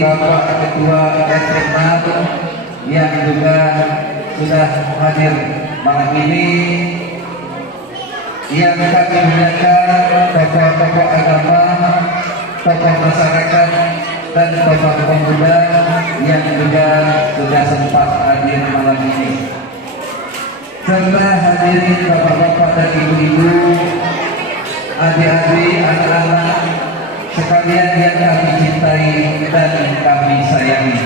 Bapak Ketua Eksternal yang juga sudah hadir malam ini, yang kami muliakan tokoh-tokoh agama, tokoh masyarakat, dan tokoh pemuda yang juga sudah sempat hadir malam ini, serta hadirin bapak-bapak dan ibu-ibu, adik-adik, anak-anak sekalian yang kami cintai dan kami sayangi.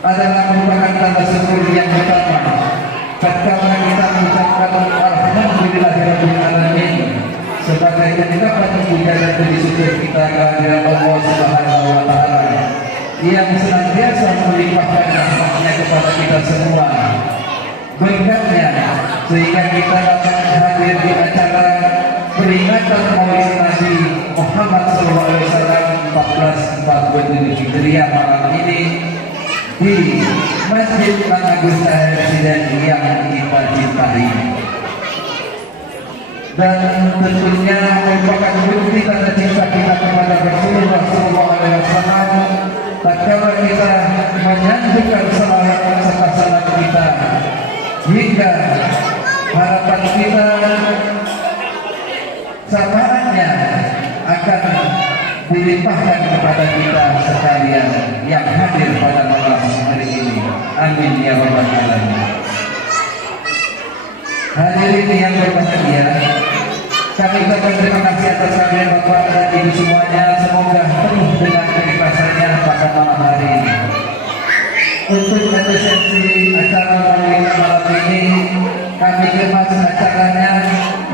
Adalah merupakan tanda syukur yang pertama tatkala kita mengucapkan alhamdulillahirabbil alamin sebagai ungkapan puja dan puji syukur kita kehadirat Allah Subhanahu wa taala yang senantiasa melimpahkan rahmat-Nya kepada kita semua, berkatnya sehingga kita dapat hadir di acara peringatan Maulid Nabi Muhammad SAW 1447 Hijriah malam ini di Masjid Agus Residen yang kita cintai, dan tentunya merupakan bukti tanda cinta kita kepada Rasulullah SAW tatkala kita menyanjungkan salawat serta salam kita, hingga harapan kita sabarannya akan dilimpahkan kepada kita sekalian yang hadir pada malam hari ini. Amin ya rabbal alamin. Hadirin yang berbahagia, kami ucapkan terima kasih atas kehadiran Bapak dan Ibu semuanya. Semoga penuh dengan keikhlasannya pada malam hari ini. Untuk esensi acara malam ini, kami kemas acaranya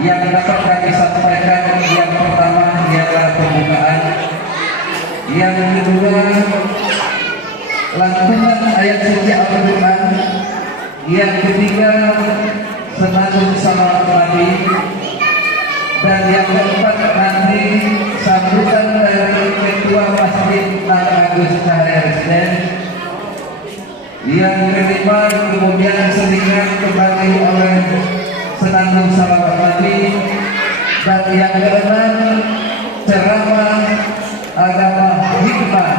yang dapat kami sampaikan. Yang pertama ialah pembukaan, yang kedua lantunan ayat suci Al-Quran, yang ketiga senandung sama Nabi, dan yang keempat nanti sambutan dari Ketua Masjid Agus Residen. Yang kelima kemudian selingan kembali oleh senandung salawat Nabi, dan yang keenam ceramah agama hikmah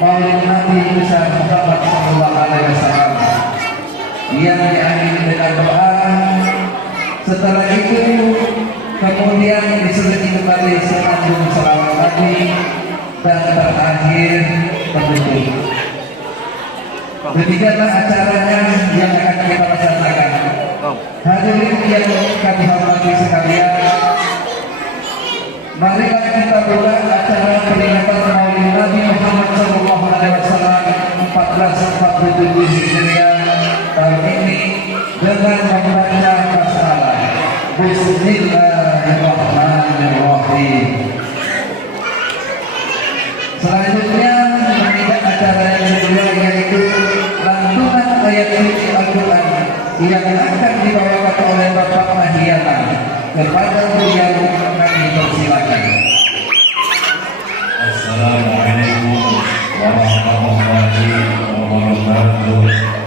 Maulid Nabi besar Muhammad SAW yang diakhiri dengan doa. Setelah itu kemudian diselingi kembali senandung salawat Nabi, dan terakhir penutup. Demikianlah acaranya yang akan kita laksanakan. Hadirin yang kami hormati sekalian, mari kita buka acara peringatan Maulid Nabi Muhammad SAW 1447 Hijriah tahun ini dengan membaca basmalah. Bismillahirrahmanirrahim. Selanjutnya menindak acara yang kedua, yaitu lantunan ayat suci Al-Quran yang akan dibawakan oleh Bapak Mahyana. Kepada beliau kami persilakan. Assalamualaikum warahmatullahi wabarakatuh.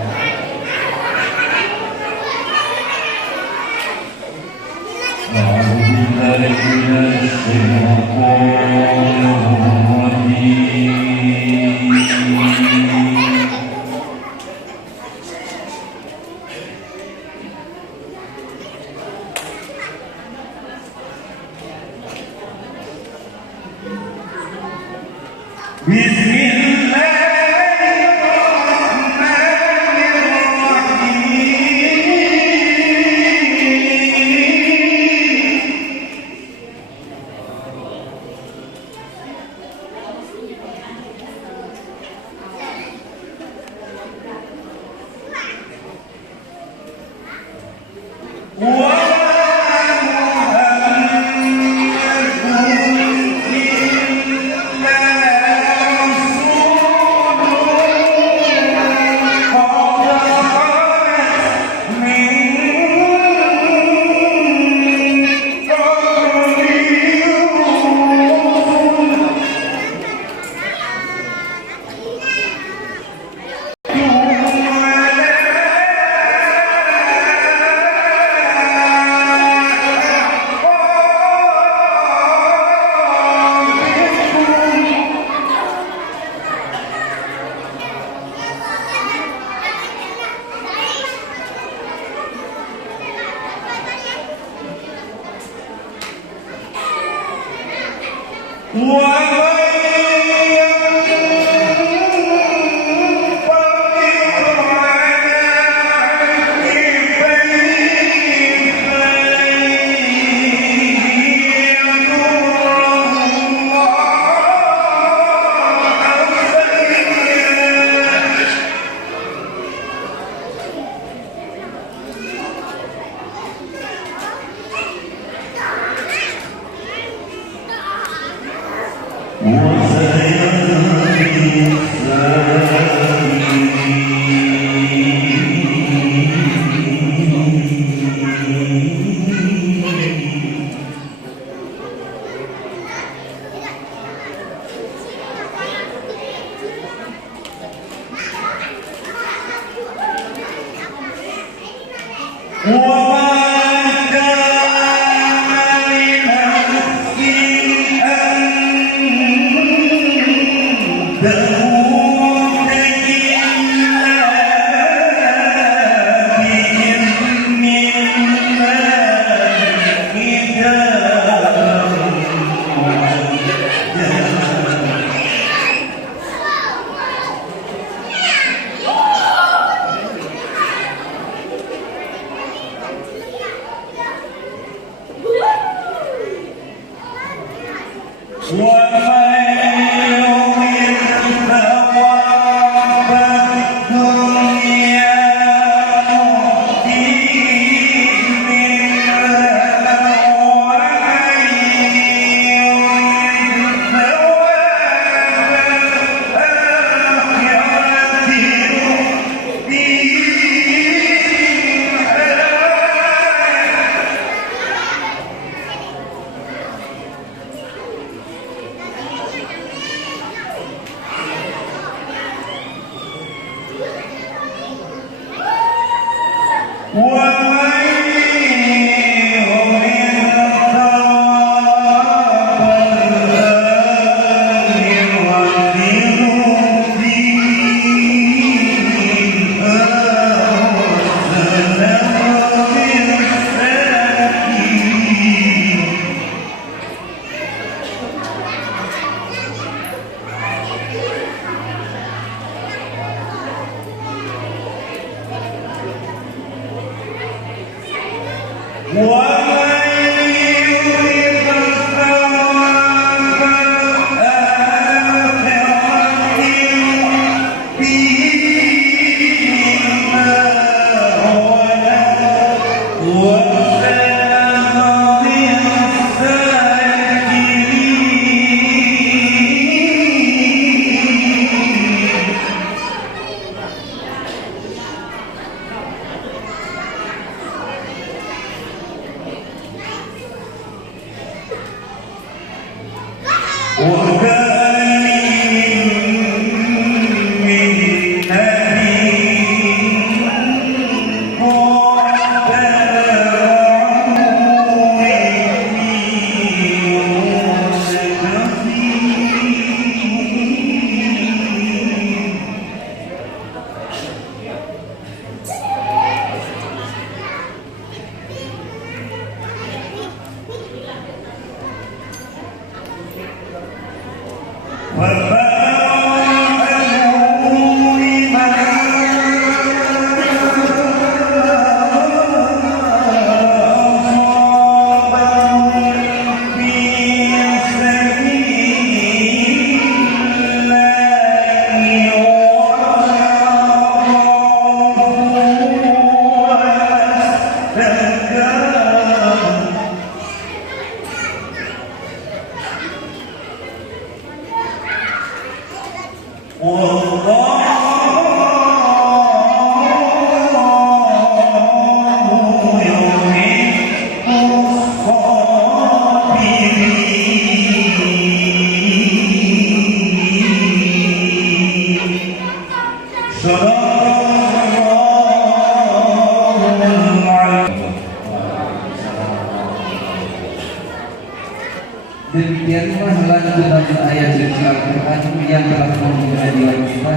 Demikianlah lanjutan ayat suci Al-Quran yang telah menjadi diwajibkan kita.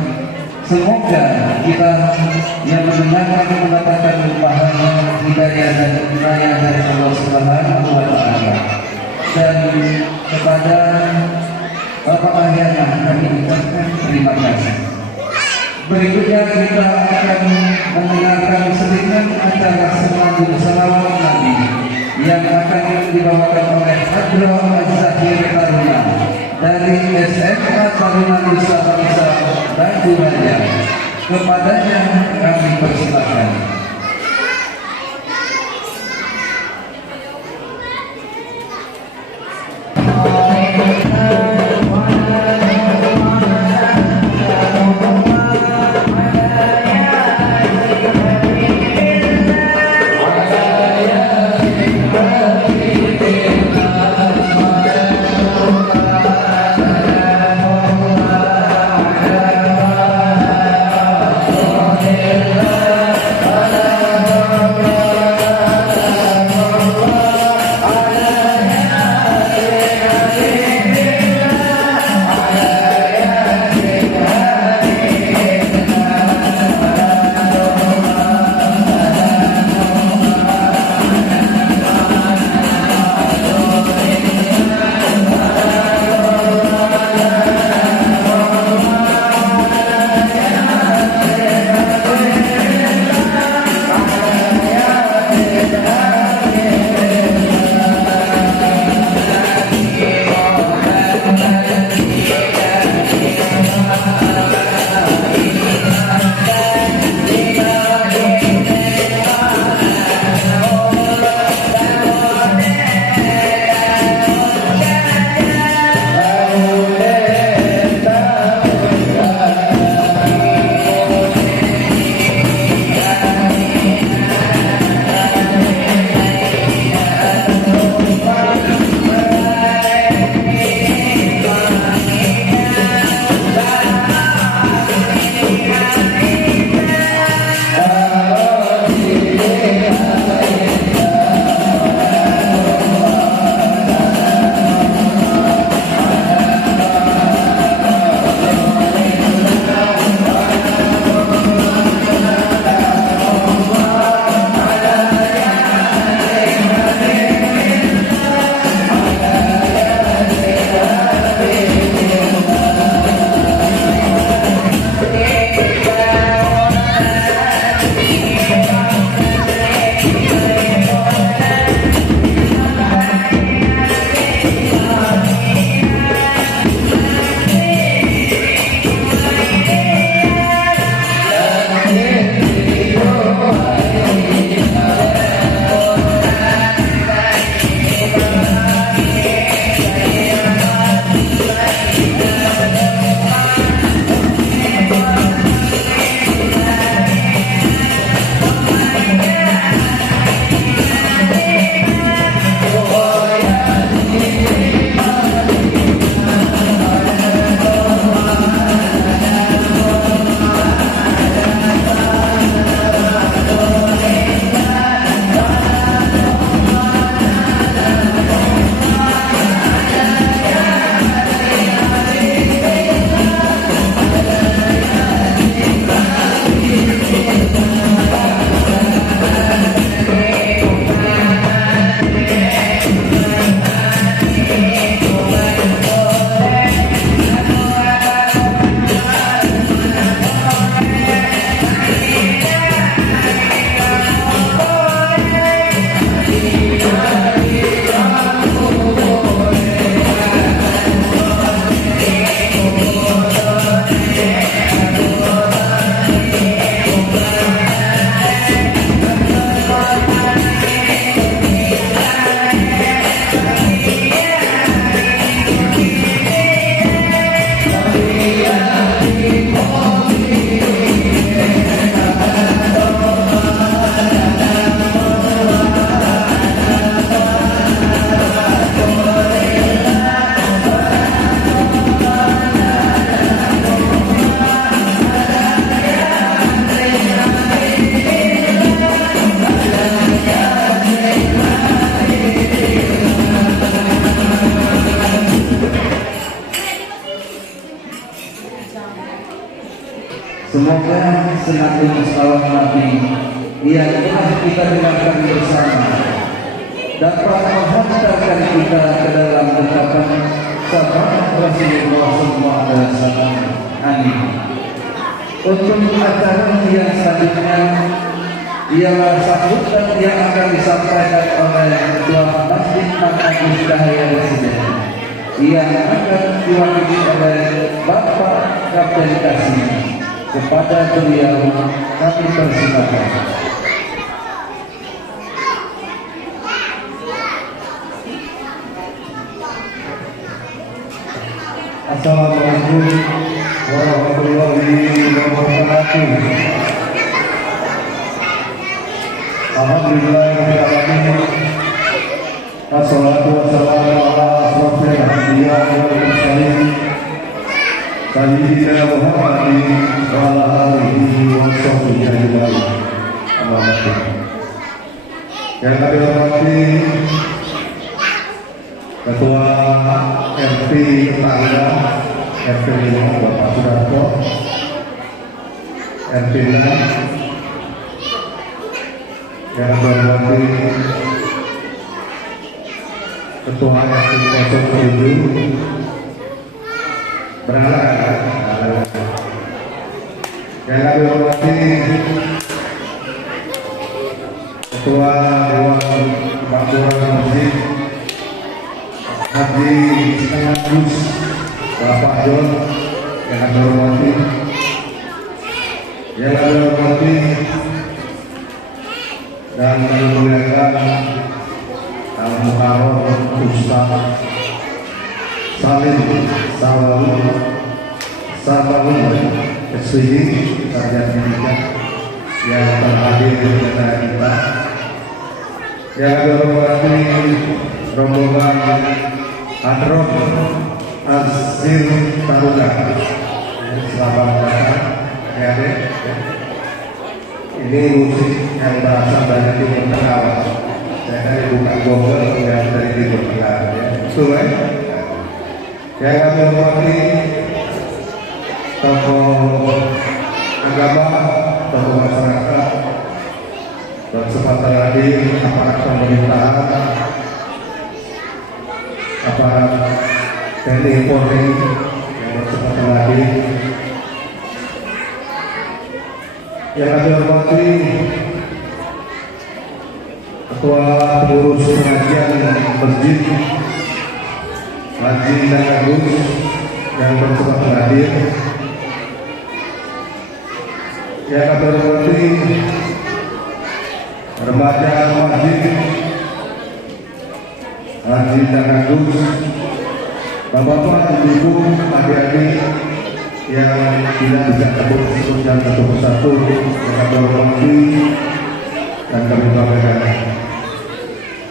Semoga kita yang mendengarkan mendapatkan pemahaman hidayah dan hidayah dari Allah Subhanahu wa Ta'ala. Dan kepada Bapak Ahyana kami ucapkan terima kasih. Berikutnya kita akan mendengarkan sedikit acara Semanjung Salawat Nabi yang akan dibawakan oleh Adro Az-Zahir Taruna dari SMA Taruna Nusa Bangsa Batu Raja. Kepadanya kami persilakan. Semoga senantiasa salam Nabi yang telah kita dengarkan bersama dapat menghantarkan kita ke dalam dekapan sahabat Rasulullah SAW. Amin. Untuk acara yang selanjutnya ialah sambutan yang akan disampaikan oleh Ketua Masjid Agus Cahaya Residen yang akan diwakili oleh Bapak Kapten Kasih. Kepada beliau kami persilakan. Assalamualaikum warahmatullahi wabarakatuh. Alhamdulillahirrahmanirrahim. Wassalatu wassalamu ala asrofil anbiya wal mursalin Sayyidina Muhammadin wa ala alihi wa sahbihi ajma'in. Yang kami hormati Ketua RT Tetangga RT 5 Bapak Sudarto, RT 6 yang kami hormati Ketua RT 07 Beranak, yang kami hormati Ketua Dewan Kemakmuran Masjid Haji Agus Bapak John, yang kami hormati, dan kami muliakan Al-Mukarram Ustaz Salim Salam SPG Sarjana Pendidikan yang terhadir di negara kita, yang kami hormati rombongan Hadron Azir Taruna. Selamat datang ya, ini musik yang berasal dari Timur Tengah. Saya dari buka Google yang dari Timur Tengah ya. Betul ya? Yang kami hormati tokoh agama, tokoh masyarakat, bersempatan hadir aparat pemerintahan, aparat TNI Polri yang bersempatan hadir, yang kami hormati Ketua Pengurus Pengajian Masjid Haji Agus yang bersempatan hadir, yang kami hormati remaja Masjid Haji Agus, bapak-bapak, ibu, adik-adik yang tidak bisa sebut dan satu persatu, yang kami hormati dan kami banggakan.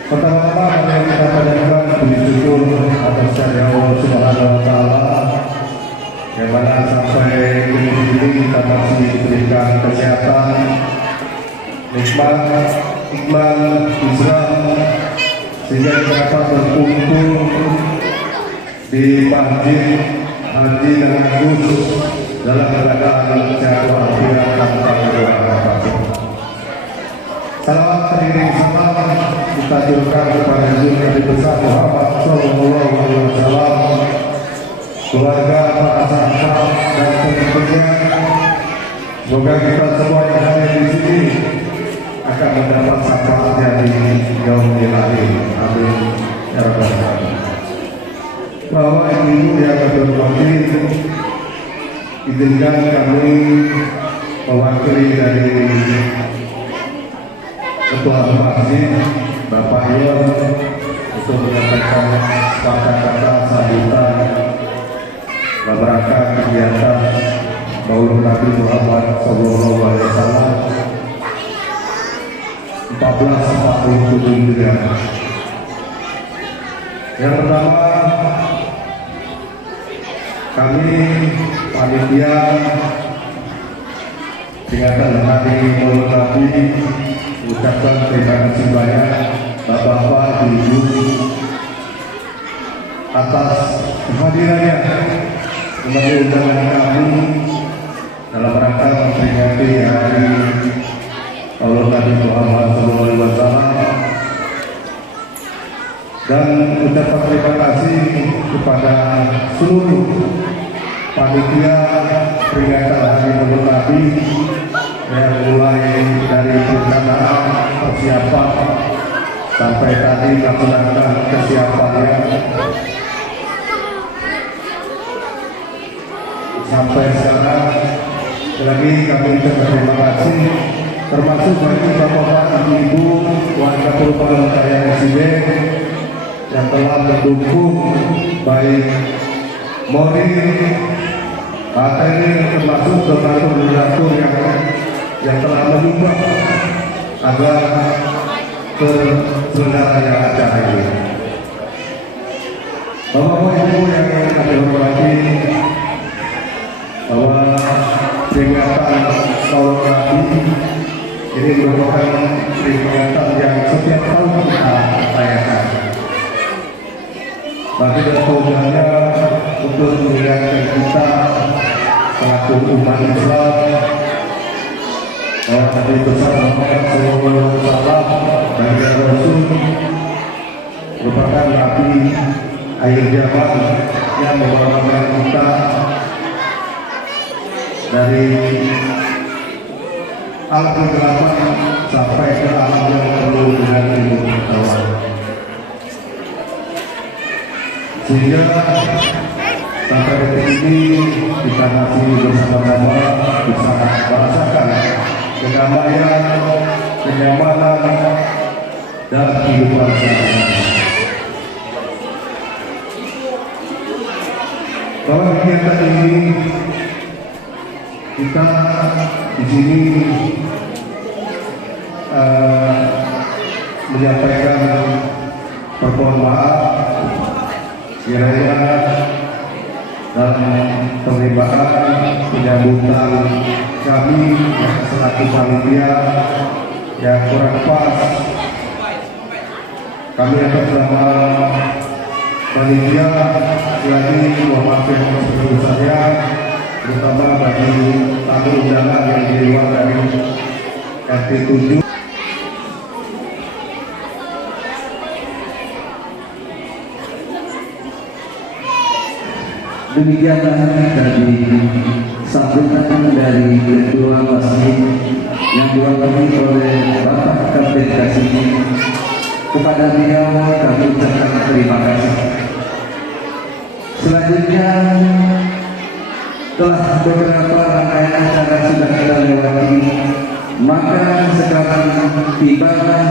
Pertama-tama yang kita panjatkan puji syukur atas karya Allah Subhanahu wa Ta'ala, yang mana sampai detik ini kita masih diberikan kesehatan, nikmat, iman, Islam, sehingga kita dapat berkumpul di Masjid Haji Agus dalam keadaan sehat walafiat tanpa gejala apapun. Salam teriring salam kita aturkan kepada Nabi besar Muhammad Sallallahu Alaihi Wasallam, keluarga, para sahabat dan pengikutnya. Semoga kita semua yang hadir di sini akan mendapat syafaatnya di yaumil akhir. Amin ya rabbal alamin. Bahwa ibu yang berhormati, izinkan kami mewakili dari Ketua Masjid Bapak Yon untuk menyampaikan kata-kata sambutan beberapa kegiatan Maulid Nabi Muhammad Sallallahu Alaihi Wasallam 1447 Hijriah. Yang pertama, kami panitia peringatan Hari Maulid Nabi ucapkan terima kasih banyak Bapak-bapak, Ibu atas kehadirannya memenuhi undangan kami dalam rangka memperingati hari Maulid Nabi Muhammad SAW, dan ucapan terima kasih kepada seluruh panitia peringatan Hari Maulid Nabi yang mulai dari perencanaan, persiapan sampai tadi melaksanakan kesiapannya sampai sekarang. Lagi kami ucapkan terima kasih termasuk bagi bapak-bapak, ibu, warga Purbalingga Raya SIB yang telah mendukung baik moral, materi, termasuk donatur-donatur yang telah menyumbang agar terselenggaranya acara ini. Bapak-bapak, ibu yang kami hormati, bahwa peringatan Maulid Nabi ini merupakan peringatan yang setiap tahun kita rayakan. Bagi tujuannya untuk mengingatkan kita selaku umat Islam bahwa Nabi besar Muhammad SAW dan Rasul merupakan Nabi akhir zaman yang menyelamatkan kita dari alam kegelapan sampai ke alam yang penuh dengan ilmu pengetahuan. Sehingga sampai detik ini kita masih bersama-sama bisa merasakan kedamaian, kenyamanan, dan kehidupan bersama. Bahwa kegiatan ini kita di sini menyampaikan permohonan maaf kiranya dalam penerimaan penyambutan kami selaku panitia yang kurang pas. Kami atas nama panitia lagi memaafkan sebesar-besarnya, terutama bagi tamu undangan yang di luar dari RT 7. Demikianlah dari sambutan dari kedua masjid yang diwakili oleh Bapak Kapten Kasih. Kepada beliau kami ucapkan terima kasih. Selanjutnya telah beberapa rangkaian acara sudah kita lewati, maka sekarang tibalah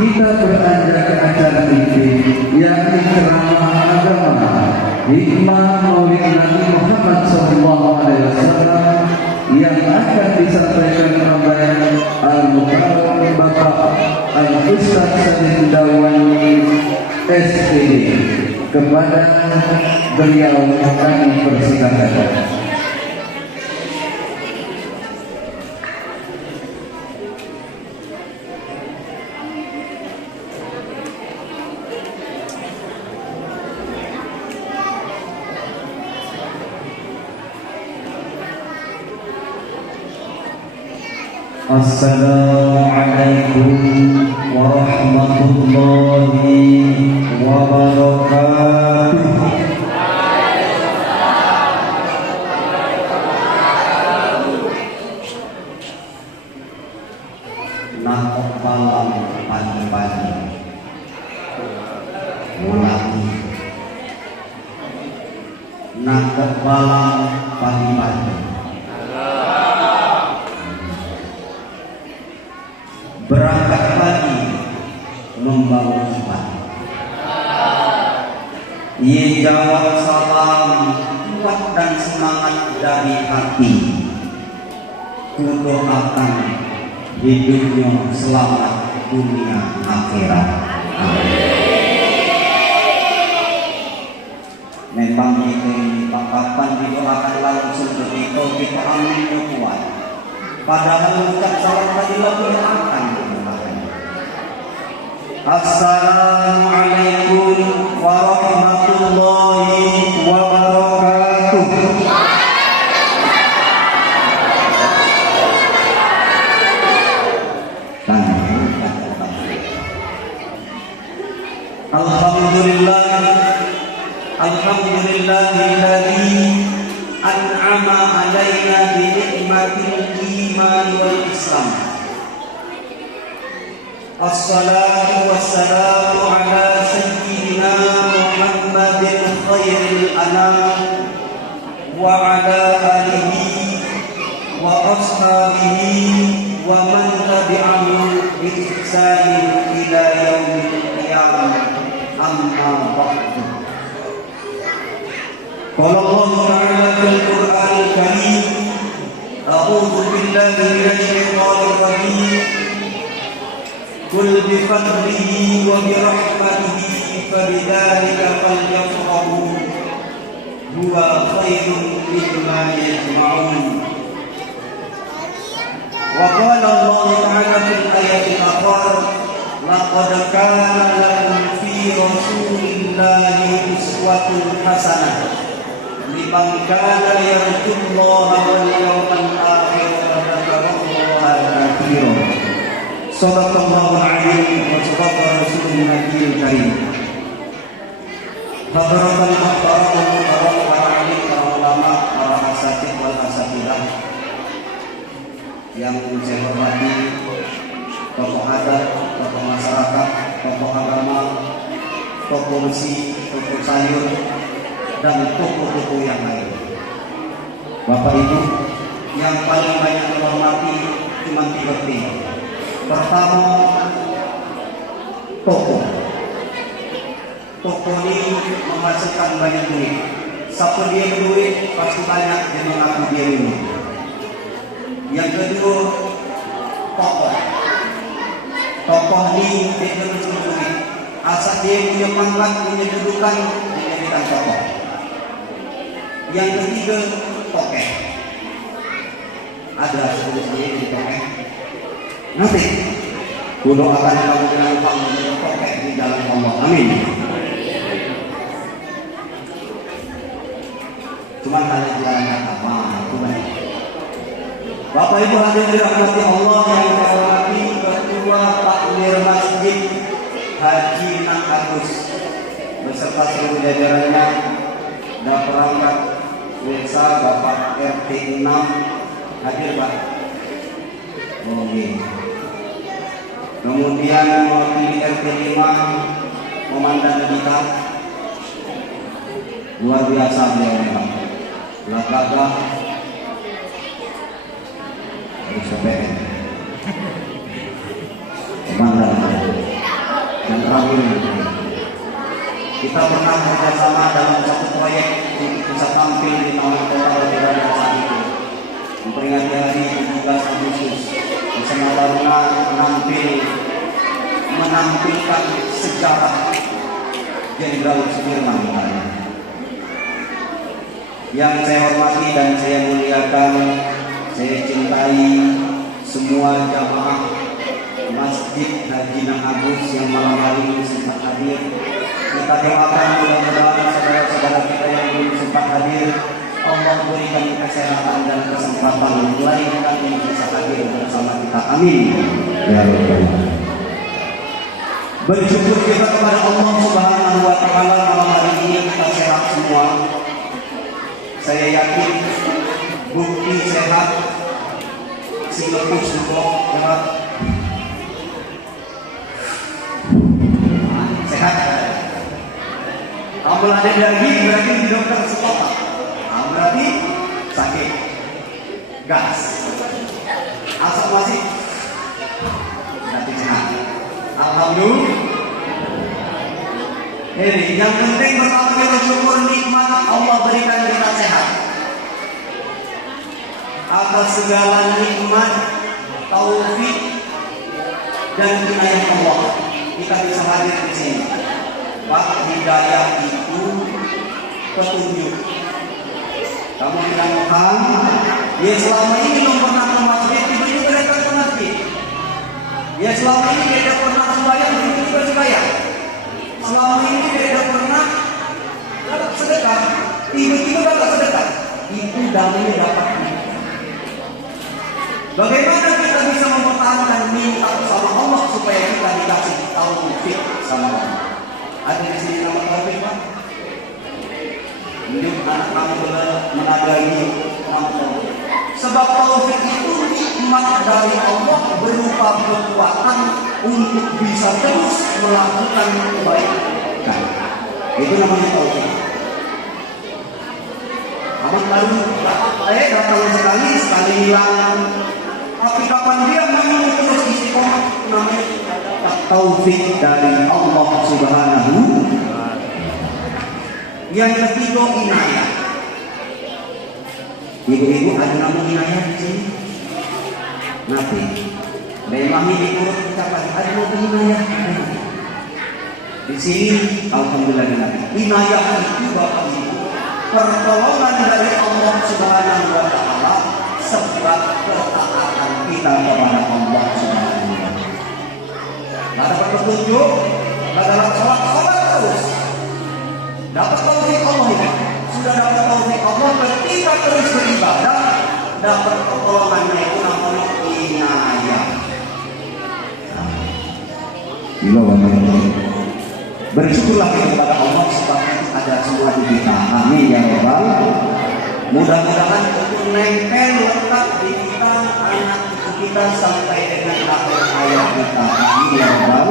kita beranjak ke acara inti, yakni ceramah agama hikmah Maulid Nabi Muhammad SAW yang akan disampaikan oleh Al-Mukarram Bapak Al-Ustaz Salim Dawani SPD. Kepada beliau kami persilakan. Assalamualaikum warahmatullahi wabarakatuh. Nak kepalang pagi-pagi ulangi. Nak kepalang pagi-pagi berangkat pagi membangun iman. Ia jawab salam kuat dan semangat dari hati. Kudoakan hidupnya selamat dunia akhirat. Memang itu kapan didoakan langsung begitu kita aminnya kuat. Padahal mengucap salam tadi lebih akan. Assalamualaikum warahmatullahi wabarakatuh. Alhamdulillahilladzi an'ama alaina bi nikmatil iman wal Islam. Assalatu wassalamu ala sayyidina Muhammadin khairil anam wa ala alihi wa ashabihi wa man tabi'ahum bi ihsanin ila yaumil qiyamah. Amma ba'du. Qala Allah Ta'ala fil Qur'anil Karim, a'udzu billahi minasy syaithanir rajim. Qul bi fadlihi wa bi rahmatihi fabidzalika falyafrahu huwa khairun mimma yajma'un. Wa qala Allah Ta'ala fil ayatil akhar, laqad kana lakum fi rasulillahi uswatun hasanah liman kana yarjullaha wal yawmal akhir wa dzakarallaha katsiran. Shadaqallahu alaihi wa sadaqa rasulun nabiyil karim. Hadratul muhtaram para alim, para ulama, para asatidz wal asatidzah yang saya hormati, tokoh adat, tokoh masyarakat, tokoh agama, tokoh besi, tokoh sayur, dan tokoh-tokoh yang lain. Bapak Ibu, yang paling banyak menghormati cuma 3 tim. Pertama, tokoh. Tokoh ini menghasilkan banyak duit. Siapa dia duit pasti banyak yang mengaku dia dulu. Yang kedua, tokoh. Tokoh ini dia terus duit. Asal dia punya pangkat, punya kedudukan, dia jadikan tokoh. Yang ketiga, tokeh. Ada sebelum saya di tokeh. Nanti kudu akan kamu dengan menjadi tokeh di dalam Allah. Amin. Cuman hanya jalan kata, Tuhan. Bapak Ibu hadirin dirahmati Allah yang saya hormati, Ketua Takmir Masjid Haji Nang Agus beserta seluruh jajarannya dan perangkat desa Bapak RT 6 hadir Pak. Kemudian mewakili RT 5 Komandan kita luar biasa beliau memang. Belakang harus sampai Komandan dan terakhir kita pernah bekerjasama dalam satu proyek untuk bisa tampil di Taman Kota Balikpapan saat itu memperingati hari 17 Agustus bersama Taruna menampilkan sejarah Jenderal Sudirman. Yang saya hormati dan saya muliakan, saya cintai semua jamaah Masjid Haji Nang Agus yang malam hari ini sempat hadir. Kita doakan mudah-mudahan saudara-saudara kita yang belum sempat hadir, Allah berikan kesehatan dan kesempatan lain kali bisa hadir bersama kita. Amin. Ya Rabbal Alamin. Bersyukur kita kepada Allah Subhanahu wa Ta'ala, malam hari ini kita sehat semua. Saya yakin bukti sehat silapus sehat. Sehat. Kalau ada daging berarti di dokter sekolah. Berarti sakit, gas, asap masih, berarti sehat. Alhamdulillah. Jadi yang penting pertama kita bersyukur nikmat Allah berikan kita sehat. Atas segala nikmat, taufik dan inayah Allah kita bisa hadir di sini. Pak, hidayah itu petunjuk. Kamu bilang ya selama ini belum pernah ke masjid, tiba-tiba datang ke masjid. Ya selama ini tidak pernah sembahyang, tiba-tiba sembahyang. Selama ini tidak pernah sedekah, tiba-tiba dapat sedekah. Itu dalilnya dapat. Bagaimana kita bisa mempertahankan minta sama Allah supaya kita dikasih taufik sama Allah? Ada di sini nama Taufik Pak? Hidup anak kamu menadai teman-teman. Sebab Taufik itu nikmat dari Allah berupa kekuatan untuk bisa terus melakukan kebaikan. Itu namanya Taufik. Amat baru datang sekali hilang. Tapi kapan dia mau terus istiqomah, namanya taufik dari Allah Subhanahu. Yang ketiga inayah. Ibu-ibu ada nama inayah di sini? Nanti memangnya diurut ucapan ada nama inayah. Di sini alhamdulillah inayah itu Bapak Ibu pertolongan dari Allah Subhanahu wa taala sebab ketaatan kita kepada Allah Subhanahu wa taala. Dapat petunjuk, dalam sholat terus. Dapat taufik Allah ini. Sudah dapat taufik Allah ketika terus beribadah, dapat pertolongannya itu namanya inayah. Bersyukurlah kepada Allah sebab ada semua di kita. Amin ya rabbal. Mudah-mudahan itu nempel lekat di kita, anak cucu kita sampai dengan akhir hayat kita. Amin ya rabbal.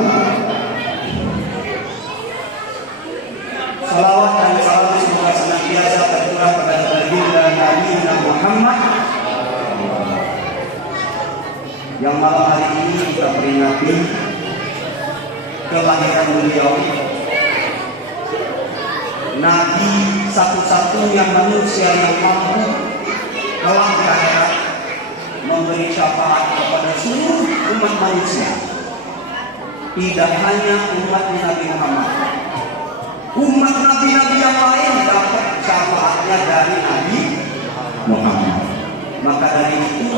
Salawat dan salam semoga senantiasa tercurah kepada baginda Nabi Muhammad yang malam hari ini kita peringati kelahiran beliau, Nabi satu-satunya manusia yang mampu kelak di akhirat memberi syafaat kepada seluruh umat manusia. Tidak hanya umat Nabi Muhammad, umat nabi-nabi yang lain dapat syafaatnya dari Nabi Muhammad. Maka dari itu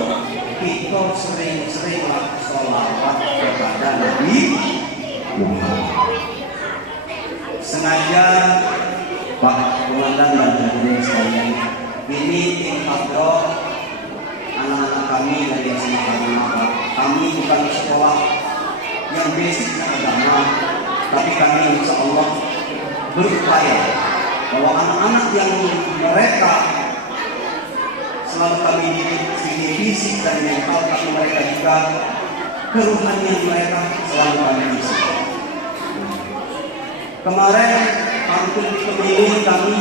kita sering-sering sholawat kepada Nabi Muhammad. Sengaja Pak Komandan dan hadirin sekalian, ini tim hadroh anak-anak kami dari SMA Karuna. Kami bukan sekolah yang basic agama, tapi kami insya Allah berupaya bahwa anak-anak yang mereka selalu kami didik segi fisik dan mental, tapi mereka juga keruhanian mereka selalu kami isi. Kemarin hampir di Kebumen kami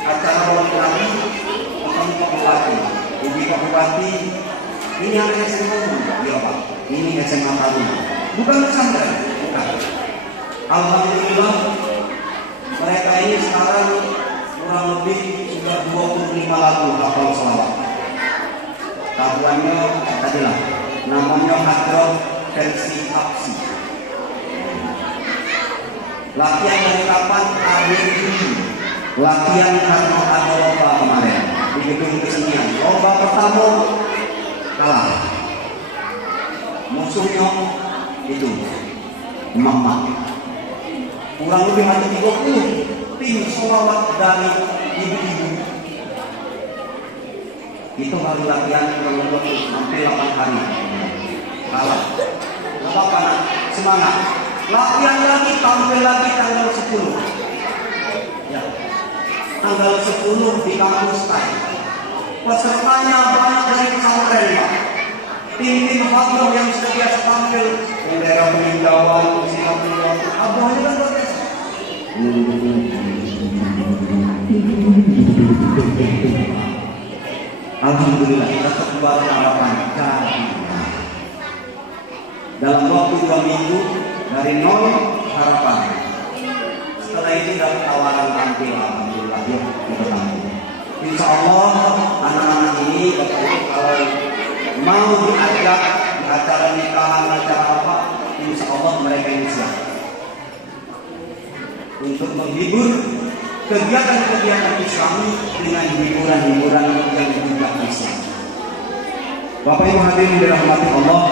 acara lagi ketemu Pak Bupati. Ibu Pak Bupati, ini anak SMA, ya Pak, ini SMA Karuna, bukan pesantren, bukan. Alhamdulillah mereka ini sekarang kurang lebih sudah 25 lagu hafal selawat. Tabuannya tadilah namanya hadroh versi Hapsi. Latihan dari kapan? Akhir Juni. Latihan karena ada lomba kemarin di gedung kesenian. Lomba pertama kalah. Musuhnya itu emak-emak. Kurang lebih hanya 30 tim sholawat dari ibu-ibu. Itu baru latihan kurang lebih hampir 8 hari. Kalah. Gak apa-apa, semangat. Latihan lagi, tampil lagi tanggal 10. Ya. Tanggal 10 di kampus Thai. Pesertanya banyak dari pesantren, Pak. Tim-tim hadroh yang sudah biasa tampil, bendera peninjauan, Singapura, abahnya kan luar biasa. Alhamdulillah, tetap kembali harapan kami. Dalam waktu 2 minggu dari nol harapan. Setelah itu dapat tawaran tampil, alhamdulillah ya kita tampil. Insya Allah anak-anak ini Bapak Ibu kalau mau diajak di acara nikahan, acara apa, insya Allah mereka ini siap untuk menghibur kegiatan-kegiatan Islami dengan hiburan-hiburan yang juga Islam. Bapak Ibu hadirin dirahmati Allah,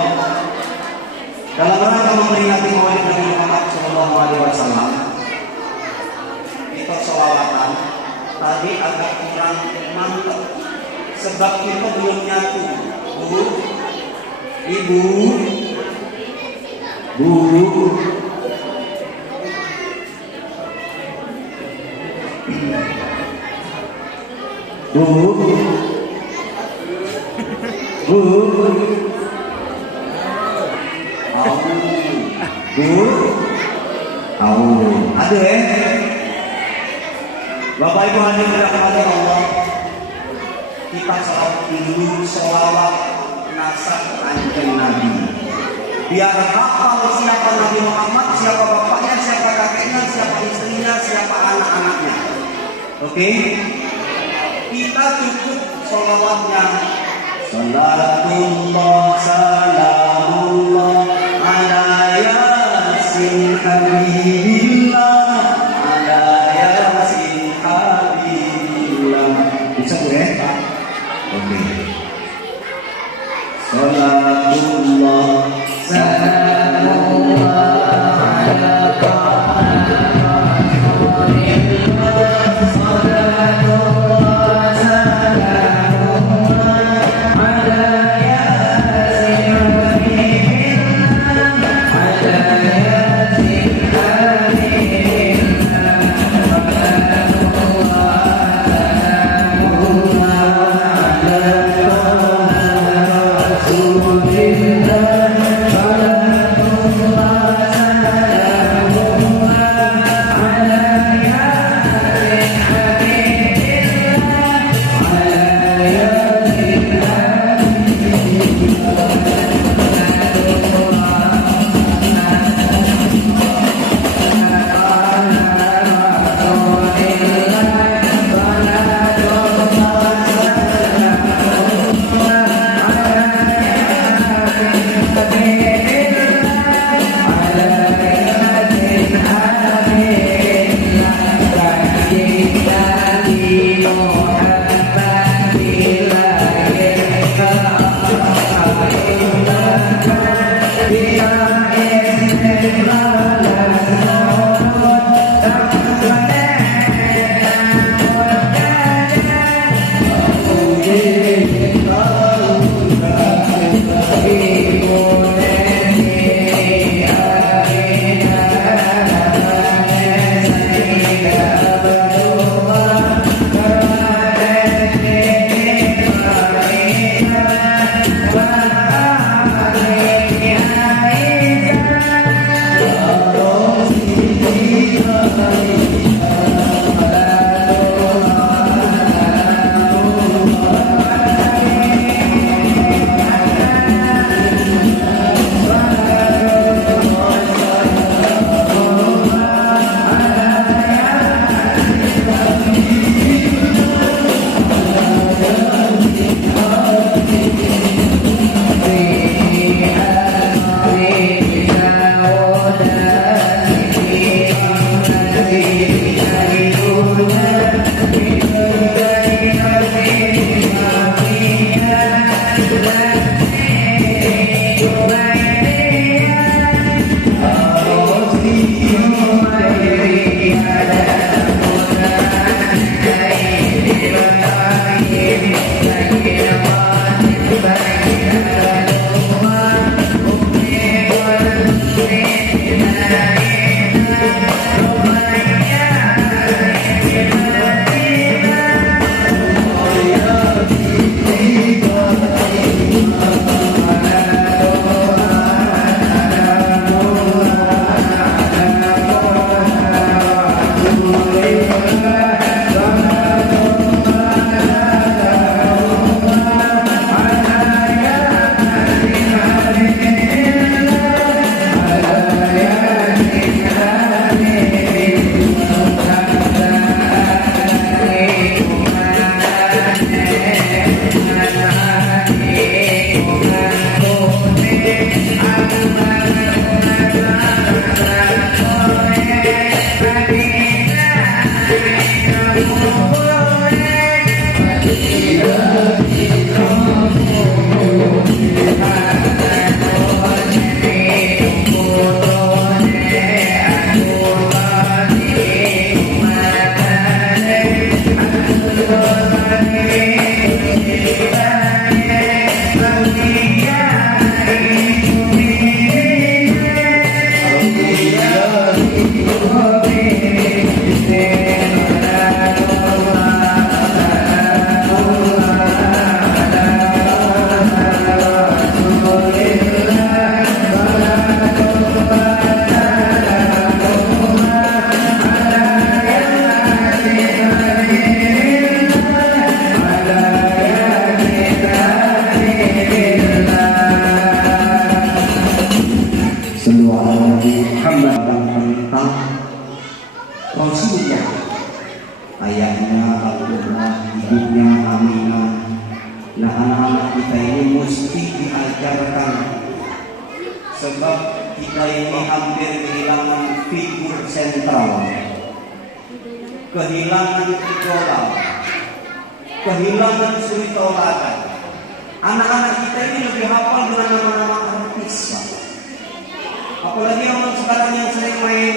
dalam rangka memperingati Maulid Nabi Muhammad SAW, kita sholawatan tadi agak kurang mantap sebab kita belum nyatu. Bu, Ibu, Bu, Bu. Bu. Au. Bu. Au. Ada Bapak Ibu hadirin dirahmati Allah. Kita sholat dulu sholawat nasab kanjeng Nabi. Biar hafal siapa Nabi Muhammad, siapa bapaknya, siapa kakeknya, siapa istrinya, siapa anak-anaknya. Oke? Kita cukup sholawatnya. Salatullah salamullah ala yasin habibillah ala yasin habibillah. Bisa bu ya? Oke. Salatullah salamullah ala mesti diajarkan, sebab kita ini hampir kehilangan figur sentral, kehilangan idola, kehilangan suri tauladan. Anak-anak kita ini lebih hafal dengan nama-nama artis, apalagi orang sekarang yang sering main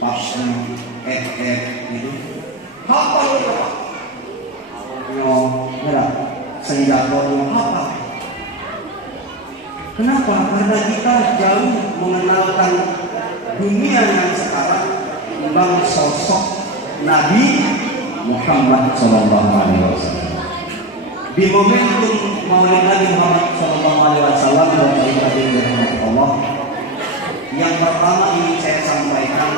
passion, gitu, hafal apa? Senjata hafal. Kenapa? Karena kita jauh mengenalkan dunia yang sekarang tentang sosok Nabi Muhammad SAW. Di momentum Maulid Nabi Muhammad SAW dan Allah, yang pertama ingin saya sampaikan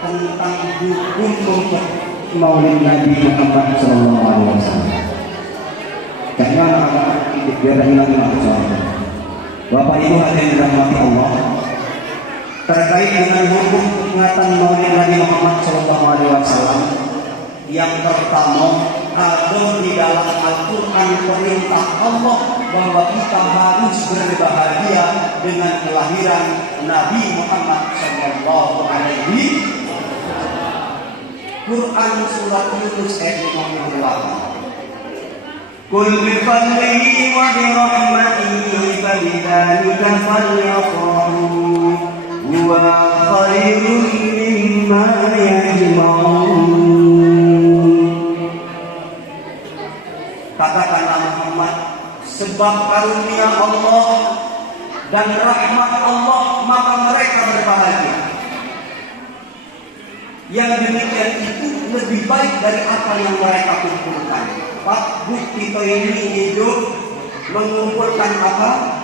tentang hukum untuk Maulid Nabi Muhammad SAW. Karena anak-anak hidup biar hilang soalnya. Bapak Ibu hadirin dirahmati Allah, terkait dengan hukum peringatan Maulid Nabi Muhammad SAW, yang pertama ada di dalam Al-Quran perintah Allah bahwa kita harus berbahagia dengan kelahiran Nabi Muhammad SAW. Quran surat Yunus ayat 58. Qul bi fadlihi wa bi rahmatihi fabidzalika falyafrahu huwa khairun mimma yajma'un. Katakanlah Muhammad, sebab karunia Allah dan rahmat Allah maka mereka berbahagia. Yang demikian itu lebih baik dari apa yang mereka kumpulkan. Pak, bukti kita ini hidup mengumpulkan apa?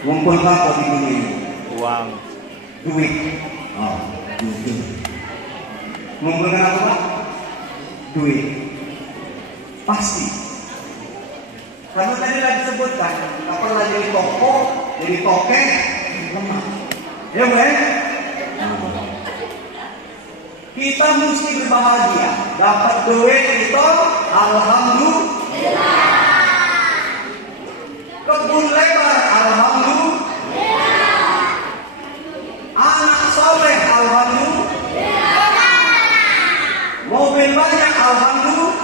Mengumpulkan apa di dunia ini? Uang, Duit. Oh, duit. Mengumpulkan apa, Pak? Duit. Pasti. Karena tadi lagi disebutkan, apalagi jadi toko, jadi tokek, lemah. Ya, Bu? Kita mesti berbahagia. Dapat duit itu, alhamdulillah. Kebun lebar, alhamdulillah. Anak soleh, alhamdulillah. Mobil banyak, alhamdulillah.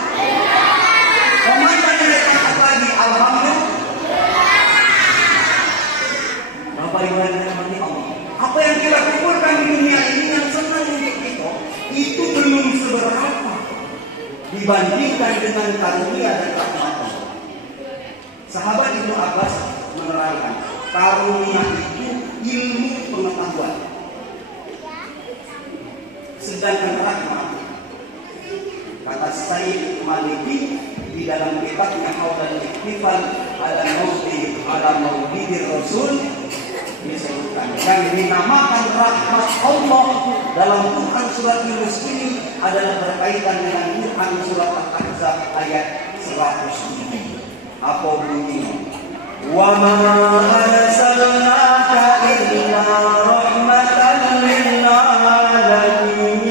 Komandan yang ditangkap lagi, alhamdulillah. Bapak Ibu dan Allah, apa yang kita kumpulkan di dunia ini yang senang untuk kita, itu belum seberapa dibandingkan dengan karunia dan rahmat Allah. Sahabat Ibnu Abbas menerangkan, karunia itu ilmu pengetahuan, sedangkan rahmat, kata Sayyid Maliki di dalam kitabnya Haulal Iktifal ala Maulidi Rasul, disebutkan yang dinamakan rahmat Allah dalam Quran surat Yunus ini adalah berkaitan dengan Quran surat Al-Ahzab ayat 107. Apa bunyinya? Wa ma arsalnaka illa rahmatan lil alamin.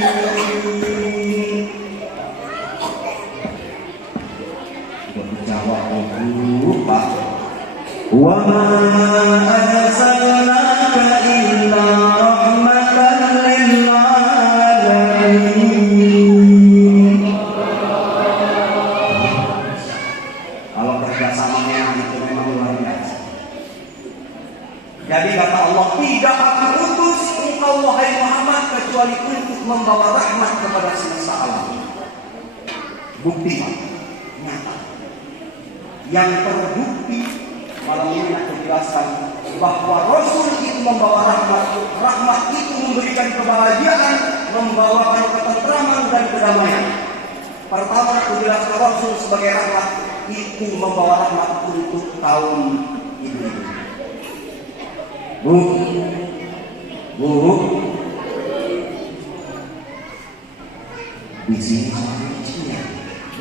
Jawab lupa. Wa ma arsalnaka illa rahmatan lil alamin. Kalau kerjasamanya itu memang luar biasa. Jadi kata Allah, tidak aku utus engkau wahai Muhammad kecuali untuk membawa rahmat kepada semesta alam. Bukti nyata. Yang terbukti malam ini aku jelaskan bahwa Rasul itu membawa rahmat. Rahmat itu memberikan kebahagiaan, membawakan ketentraman dan kedamaian. Pertama aku jelaskan Rasul sebagai rahmat itu membawa rahmat untuk kaum ini. Bu, di sini kecilnya.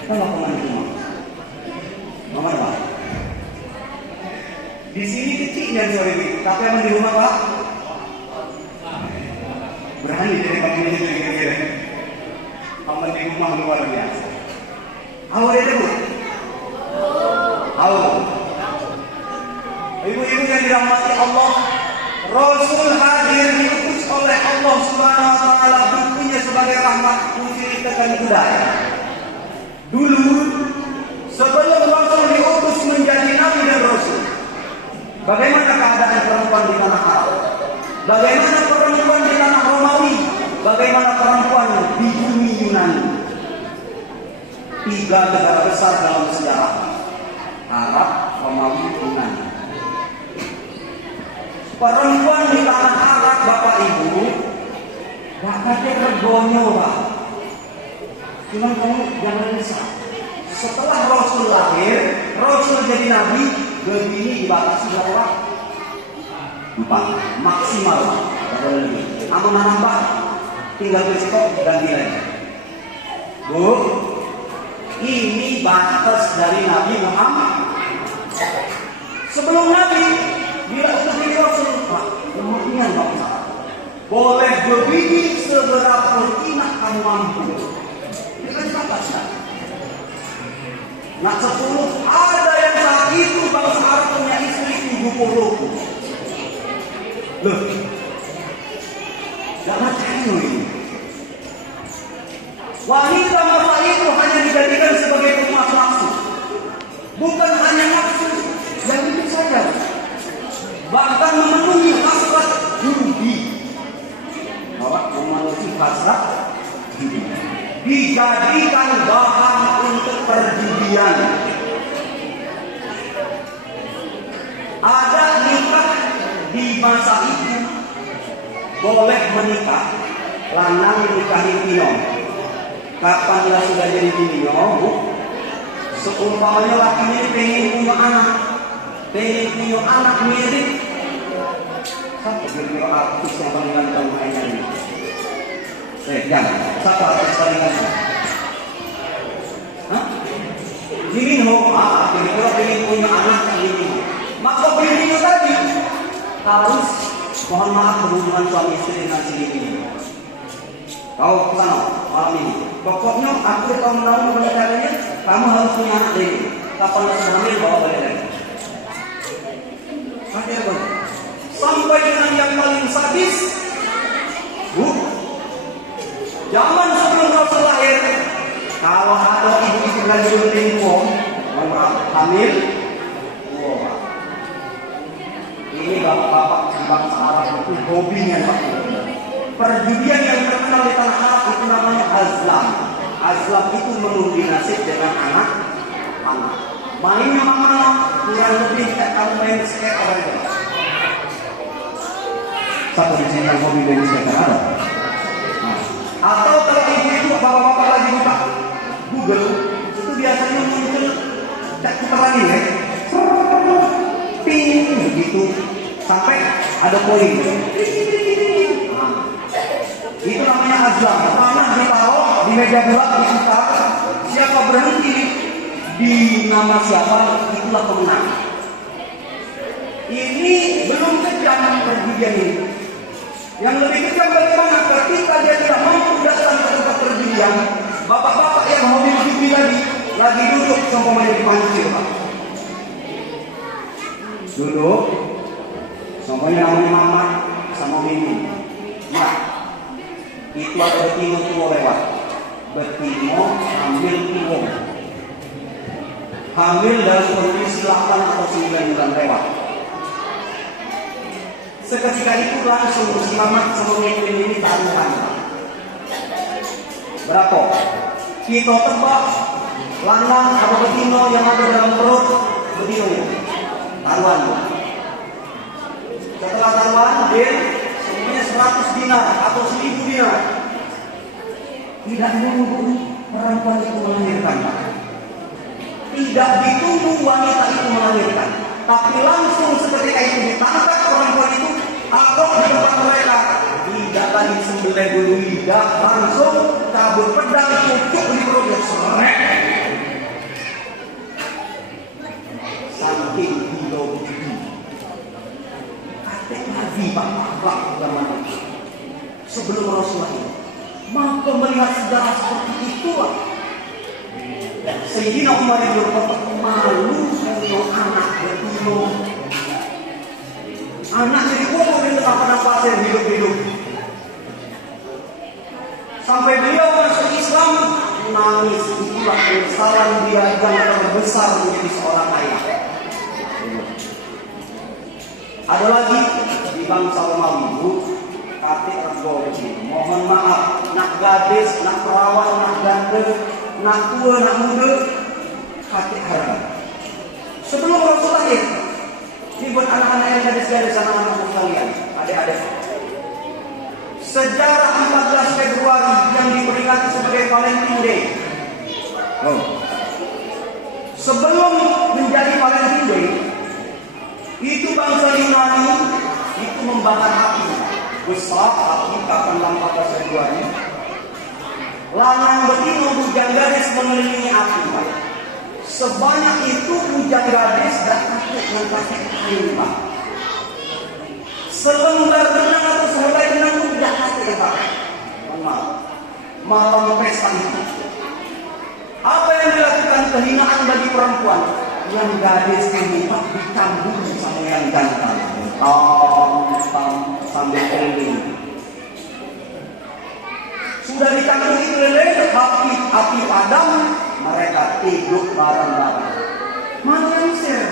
Kita lakukan itu, Mama Pak. Di sini kecilnya sore ini, tapi yang di rumah Pak berani dari pagi ini kira-kira. Paman di rumah luar biasa. Awal itu bu. Awal. Ibu-ibu yang dirahmati Allah, Rasul hadir diutus oleh Allah Subhanahu wa taala bukunya sebagai rahmat menceritakan budaya. Dulu sebelum Rasul diutus menjadi nabi dan rasul, bagaimana keadaan perempuan di tanah Arab? Bagaimana perempuan di tanah Romawi? Bagaimana perempuan di bumi Yunani? 3 negara besar dalam sejarah: Arab, Romawi, Yunani. Perempuan di tanah Arab, Bapak Ibu, bakatnya regonyo, Pak. Cuman kamu jangan risau. Setelah Rasul lahir, Rasul jadi nabi, begini dibatasi berapa? 4 maksimal. Aman nambah, tinggal besok ganti lagi. Bu, ini batas dari Nabi Muhammad. Sebelum Nabi, bila sudah jadi Rasul, Pak, kemungkinan bangsa boleh berbiji seberapa inak kamu mampu. Ini kan batasnya. Nah 10, ada yang saat itu bangsa Arab punya istri 70. Loh, gak macam ini. Wanita masa itu hanya dijadikan sebagai pemuas nafsu. Bukan hanya nafsu yang itu saja, bahkan memenuhi hasrat judi. Bahwa memenuhi hasrat judi dijadikan bahan untuk perjudian. Ada nikah di masa itu boleh menikah, lanang nikahi pino. Kapan lah sudah jadi pino, Bu? Seumpamanya lakinya ini pengen punya anak mirip. Siapa kira artis yang paling ganteng mainnya ini? Jangan. Siapa artis paling ganteng? Hah? Jiminho. Kira-kira pengen punya anak yang ini. Maka Jiminho tadi harus mohon maaf berhubungan suami istri dengan si Jiminho. Kau kesana malam ini. Pokoknya aku kalau tahu bagaimana caranya, kamu harus punya anak ini. Kapan sudah hamil bawa balik lagi. Sampai dengan yang paling sadis, Bu, zaman sebelum Rasul lahir, kalau ada ibu-ibu lagi berlingkuh, hamil, wow, ini bapak-bapak di bangsa Arab itu hobinya Pak. Perjudian yang terkenal di tanah Arab itu namanya azlam. Azlam itu mengundi nasib dengan anak. Mainnya mana? Kurang lebih kayak kamu main skate orang itu. Satu di sini yang hobi main skate ada. Atau kalau ibu-ibu bapak-bapak lagi buka Google, itu biasanya muncul cek putaran ini, ping begitu sampai ada poin. Itu namanya azlam. Panah ditaruh di meja bulat diputar. Siapa berhenti di nama siapa, itulah pemenang. Ini belum kejam perjudian ini. Yang lebih kejam bagaimana ketika dia tidak mampu datang ke tempat perjudian. Bapak-bapak yang hobi judi lagi duduk sama di pancir, Pak. Duduk, semuanya namanya mama sama mimi. Ya, itu ada betino tua lewat. Betino ambil tuwong. Hamil dalam kondisi 8 atau 9 bulan lewat. Seketika itu langsung si Mamat sama Mimin ini taruhan. Berapa? Kita tebak lanang atau betino yang ada dalam perut betino itu. Taruhan. Setelah taruhan, dia semuanya 100 dinar atau 1000 dinar. Tidak menunggu perempuan itu melahirkan. Tidak ditunggu wanita itu melahirkan, tapi langsung seketika itu ditangkap perempuan itu atau di tempat mereka. Tidak lagi sembelih dulu, tidak langsung cabut pedang cucuk di perutnya. Serek. Saking biologi. Atek Nabi Pak zaman sebelum Rasulullah. Maka melihat sejarah seperti itulah Sayyidina Umar bin Khattab malu punya anak betul. Anak jadi kubur di tengah padang pasir hidup-hidup. Sampai beliau masuk Islam, nangis. Itulah penyesalan dia yang terbesar menjadi seorang ayah. Ada lagi di bangsa Romawi, Bu, Katik Rego, mohon maaf, nak gadis, nak perawan, nak ganteng, nak tua, nak muda, Katik harga. Sebelum Rasul lahir, ini buat anak-anak yang gadis-gadis, anak-anak sekalian, adik-adik. Sejarah 14 Februari yang diperingati sebagai Valentine Day. Sebelum menjadi Valentine Day, itu bangsa Yunani itu membakar api besar, api kapan 14 Februari. Lanang betina bujang gadis mengelilingi api. Sebanyak itu bujang gadis dan takut yang pakai kain, Pak. Selembar benang atau sehelai benang itu tidak pakai, Pak. Malam pesta itu. Apa yang dilakukan kehinaan bagi perempuan? Yang gadis ini Pak dicambuk sama yang jantan. Sambil keliling. Sudah dicambuk itu lele, api padam, mereka tidur bareng-bareng. Mana yang sir?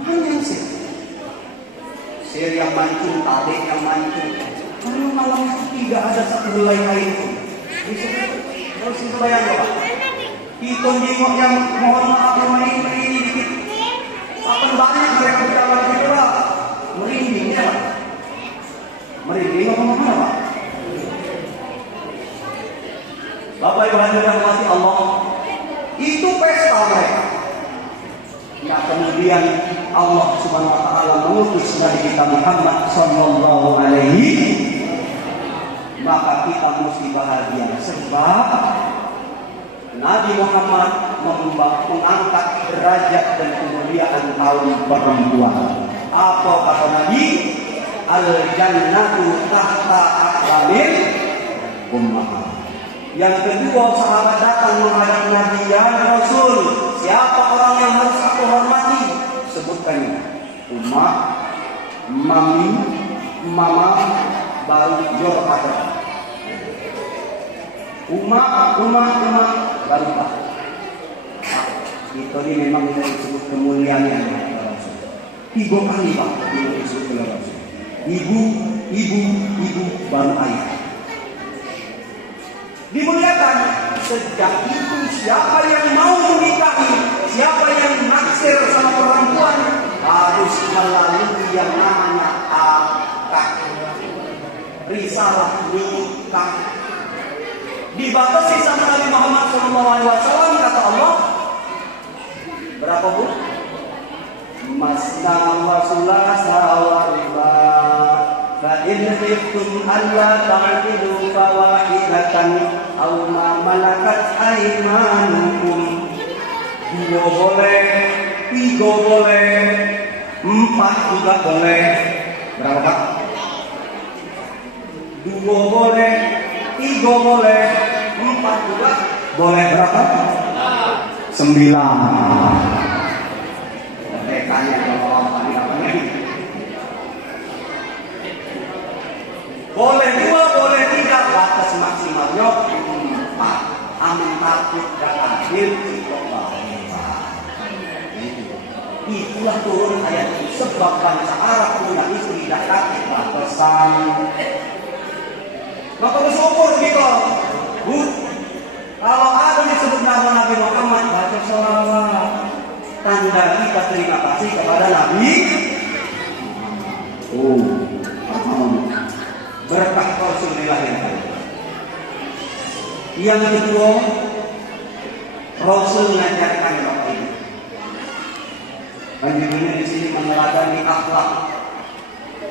Mana yang sir? Sir yang mancung, tarik yang mancung. Kalau malam itu tidak ada satu helai kain pun. Harus itu bayang Pak. Itu jengok yang mohon maaf yang main ini dikit. Akan banyak mereka berjalan gitu Pak. Merinding ya Pak. Merinding apa mana Pak? Bapak Ibu hadirin dirahmati Allah. Itu pesta mereka. Ya kemudian Allah Subhanahu wa taala mengutus Nabi kita Muhammad sallallahu alaihi, maka kita mesti bahagia sebab Nabi Muhammad mengangkat derajat dan kemuliaan kaum perempuan. Apa kata Nabi? Al-jannatu tahta aqdamil ummahat. Yang kedua, sahabat datang menghadap Nabi, ya Rasul, siapa orang yang harus aku hormati? Sebutkan umat, mami, mama, baru your father. Umat, baru Pak. Itu ini memang kita disebut kemuliaan yang Rasul. 3 kali Pak itu disebut oleh Rasul. Ibu, baru ayah. Dimuliakan. Sejak itu siapa yang mau menikahi, siapa yang naksir sama perempuan harus melalui yang namanya akad. Risalah nikah. Dibatasi sama Nabi Muhammad SAW, kata Allah. Berapa Bu? Masna wa sulasa wa ruba. Fa in khiftum alla ta'dilu fawahidatan aw ma malakat aymanukum. 2 boleh, 3 boleh, 4 juga boleh. Berapa Pak? 2 boleh, 3 boleh, 4 juga boleh. Berapa? 9. Tanya kalau tadi namanya. Boleh 2, boleh 3, batas maksimalnya 4. Amin takut dan adil itu bahwa. Itulah turun ayat itu. Sebab bangsa Arab punya istri dan kakek batasan. Maka bersyukur gitu. Bu, kalau ada disebut nama Nabi Muhammad, baca sholawat. Tanda kita terima kasih kepada Nabi. Berkah Rasulullah yang kedua, Rasul mengajarkan Bapak ini. Bagaimana di sini meneladani akhlak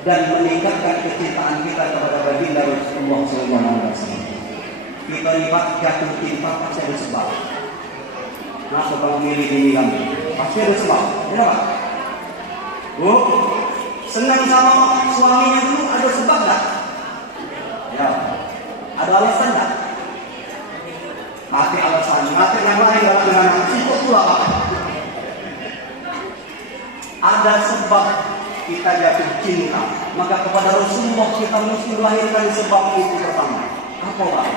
dan meningkatkan kecintaan kita kepada baginda Rasulullah SAW. Kita lihat jatuh cinta pasti ada sebab. Nah, kalau milih ini kan pasti ada sebab. Kenapa? Bu, senang sama suaminya dulu ada sebab nggak? Ya, ada alasan nggak? Tapi alasannya Mengatur yang lain dalam dengan itu pula Pak. Ada sebab kita jatuh cinta, maka kepada Rasulullah kita mesti melahirkan sebab itu pertama. Apa Pak?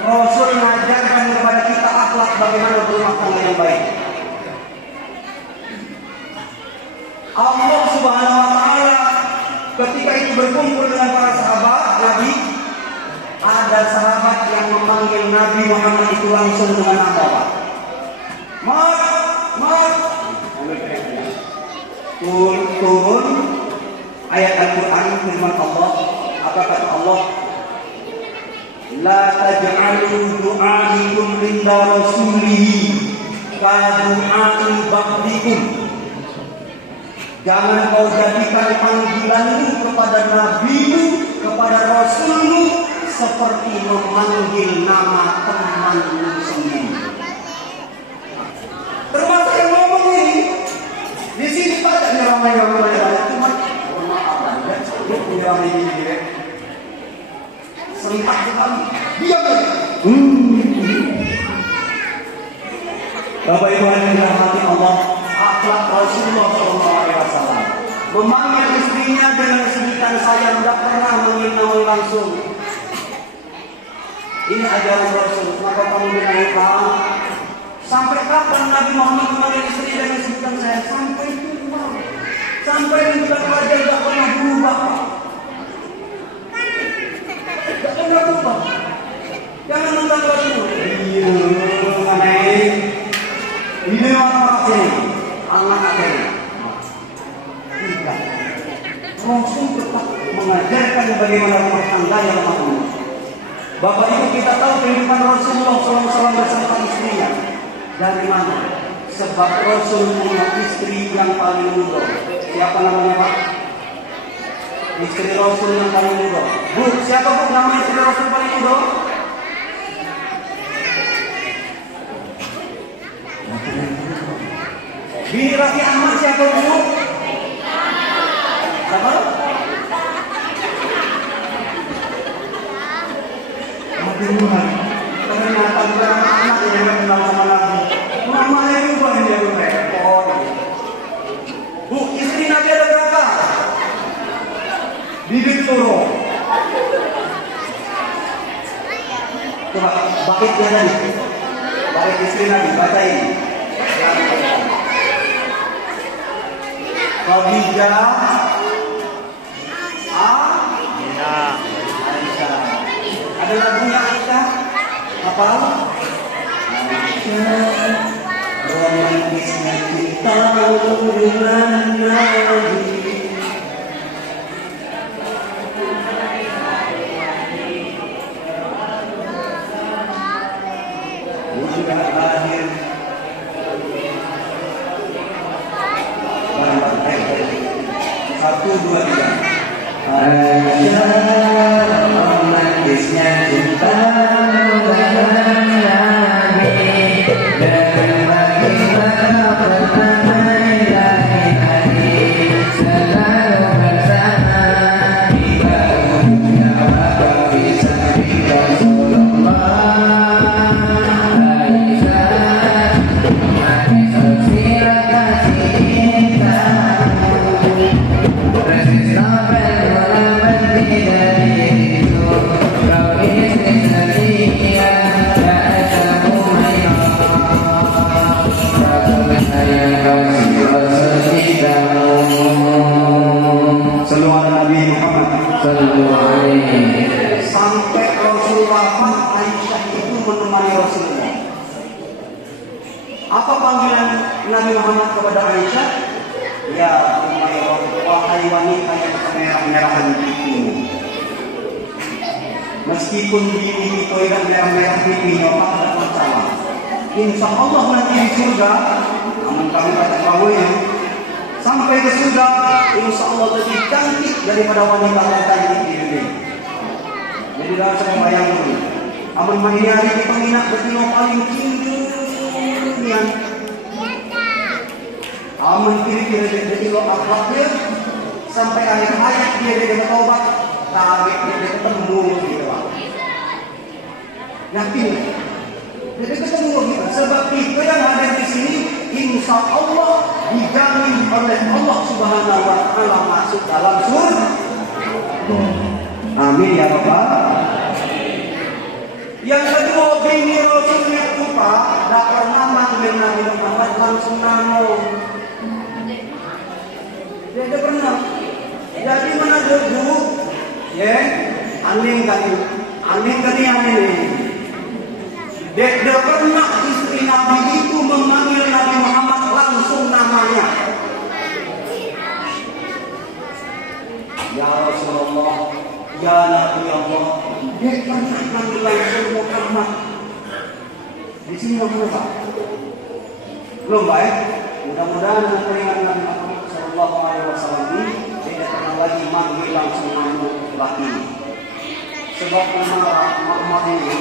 Rasul mengajarkan kepada kita akhlak bagaimana berumah tangga yang baik. Allah Subhanahu wa taala ketika itu berkumpul dengan para sahabat Nabi, ada sahabat yang memanggil Nabi Muhammad itu langsung dengan apa Pak? Mat. Turun ayat Al-Quran firman Allah. Apa kata Allah? La taj'alu du'aikum inda rasulihi ka du'ai ba'dikum. Jangan kau jadikan panggilanmu kepada nabimu, kepada rasulmu seperti memanggil nama temanmu sendiri. Termasuk yang ngomong ini. Di sini pada ramai-ramai cuma maaf dan sebut ramai ini sentak sekali. Diam saja. Bapak Ibu yang dirahmati Allah, akhlak Rasulullah SAW memanggil istrinya dengan sebutan sayang, tidak pernah menghina langsung. Ini ajaran Rasul. Maka kamu dengar sampai kapan Nabi Muhammad memanggil istri dengan sebutan sayang? Sampai tua, sampai menjelang raja tidak pernah berubah. Tidak pernah berubah. Jangan nonton Rasul. Ini orang-orang ini, anak ini. Tidak. Rasul tetap mengajarkan bagaimana rumah tangga yang makmur. Bapak Ibu, kita tahu kehidupan Rasulullah SAW bersama istrinya. Dari mana? Sebab Rasul punya istri yang paling muda. Siapa namanya Pak? Istri Rasul yang paling muda. Bu, siapa Bu nama istri Rasul paling muda? Bini Raffi Ahmad siapa Bu? Siapa? Ternyata bukan anak yang kenal sama Nabi. Mamanya juga yang dia repot. Bu, istri Nabi ada berapa? Bibit Toro. Coba, bakit dia tadi? Bakit istri Nabi, baca ini. Khadijah, Aisyah. Ada lagunya Aisyah? Apa? Aisyah, romantisnya cinta dengan Nabi. Sudah lahir. Satu, dua, tiga. Aisyah, romantisnya cinta dengan Nabi. Dan bagaimana pertama ilahi selalu bersama. Jika ujungnya maka bisa Rasulullah. Aisyah, romantis sosial kasih cintamu. Persis novel walaupun tidak itu. Kau istri setia, tak kamu main. Rasul sayang kasih Rasul cintamu. Selalu ada Nabi Muhammad. Sallallahu alaihi. Sampai Rasul wafat, Aisyah itu menemani Rasulullah. Apa panggilan Nabi Muhammad kepada Aisyah? Ya, wahai wanita yang kemerah-merahan pipimu. Meskipun bini itu yang merah-merah pipinya, apa ada masalah. Insya Allah nanti di surga, namun kami baca bawahnya, sampai ke surga, insya Allah lebih cantik daripada wanita yang cantik di dunia. Jadi dalam saya bayang dulu, amun hari kita minat betina paling tinggi dunia. Amun kira-kira dia lo akhlaknya sampai akhir hayat dia bertobat, tarik dia ketemu gitu Pak. Yakin? Dia ketemu gitu. Sebab itu yang hadir di sini, insya Allah dijamin oleh Allah Subhanahu Wa Taala masuk dalam surga. Amin ya Bapak. Yang kedua, bini Rasulnya itu Pak, tidak pernah manggil Nabi Muhammad langsung namo. Dia tidak pernah. Jadi mana dulu? Ya, aning kali ini. Dia tidak pernah istri Nabi itu memanggil Nabi Muhammad langsung namanya. Ya Rasulullah, ya Nabi Allah. Dia pernah manggil langsung Muhammad. Di sini belum Pak? Belum Pak ya? Mudah-mudahan dengan peringan Nabi Muhammad Sallallahu Alaihi Wasallam ini tidak pernah lagi manggil langsung nama laki. Sebab nama Muhammad ini.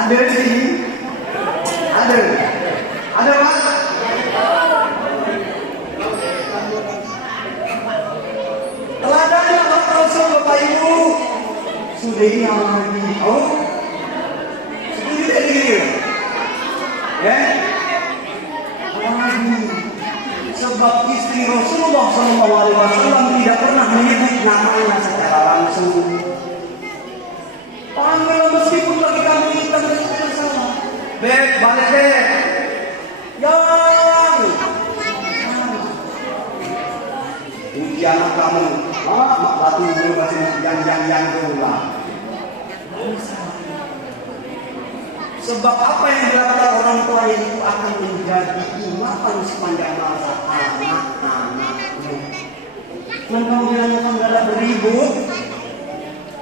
Ada di sini? Ada Pak? Teladannya Bapak Rasul Bapak Ibu sudah ini lagi. Oh, setuju tidak diri? Ya, lagi. Sebab istri Rasulullah SAW tidak pernah menyebut namanya secara langsung. Panggil meskipun lagi kamu hitam dan salah. Beb, balik beb. Yang ujian kamu, mak batu dulu masih yang dulu lah. Sebab apa yang dilakukan orang tua itu akan menjadi ingatan sepanjang masa anak-anakmu. Dan kamu bilang kamu adalah beribut,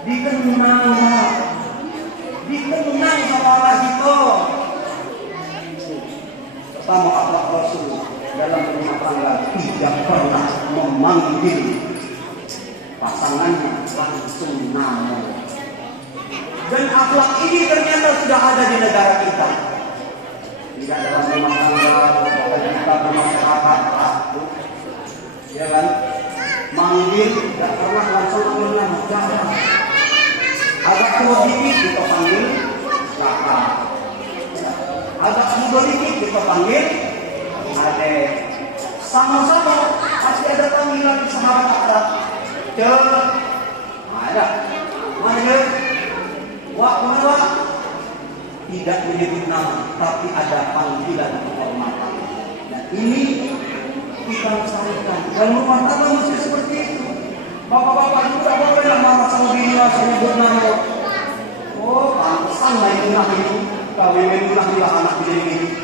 dikenang sama Allah itu. Pertama akhlak Rasul dalam rumah tangga tidak pernah memanggil pasangannya langsung nama. Dan akhlak ini ternyata sudah ada di negara kita. Tidak dalam rumah tangga, bahkan kita bermasyarakat, ya kan? Manggil tidak pernah langsung manggil nama. Jangan. Agak tua dikit kita panggil kakak. Agak muda dikit kita panggil adek. Sama-sama pasti ada panggilan sahabat akrab. Ada. Mana Wak, tidak menyebut nama, tapi ada panggilan kehormatan. Dan ini kita lestarikan. Dalam rumah tangga mesti seperti itu. Bapak-bapak juga boleh yang marah sama bini langsung nyebut nama. Oh, pantesan main munah ini. Kawin munah bila anak bini ini.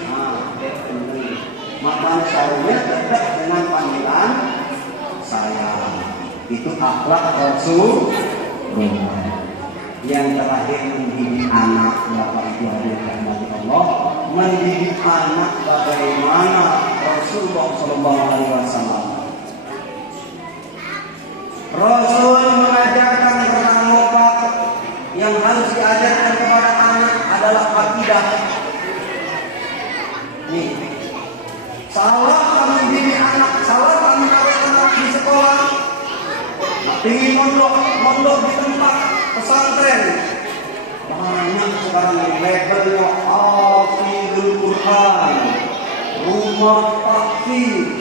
Makanya selalunya tetap dengan panggilan sayang. Itu akhlak Rasul. Yang terakhir mendidik anak, Bapak Ibu hadirin Allah, mendidik anak bagaimana Rasulullah SAW. Rasul mengajarkan tentang obat yang harus diajarkan kepada anak adalah akidah. Nih, salah kami mendidik anak, salah kami merawat anak di sekolah, ingin mondok di tempat pesantren. Banyak sekarang labelnya hafizul Quran, rumah tahfidz.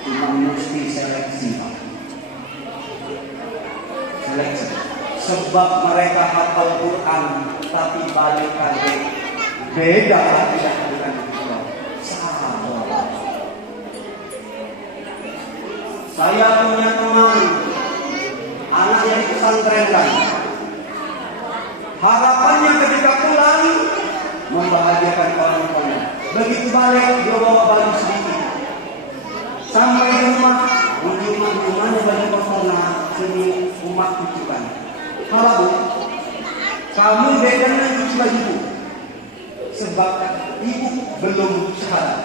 Cuma mesti seleksi. Sebab mereka hafal Quran tapi balik lagi beda lagi dengan kita. Salah. Saya punya teman anaknya di pesantren kan. Harapannya ketika pulang membahagiakan orang tuanya. Begitu balik dia bawa baju sedikit. Sampai di rumah, mana baju kotornya sini umat cucikan. Kalau bu, kamu bedanya cuci bajuku. Sebab ibu belum syahadat.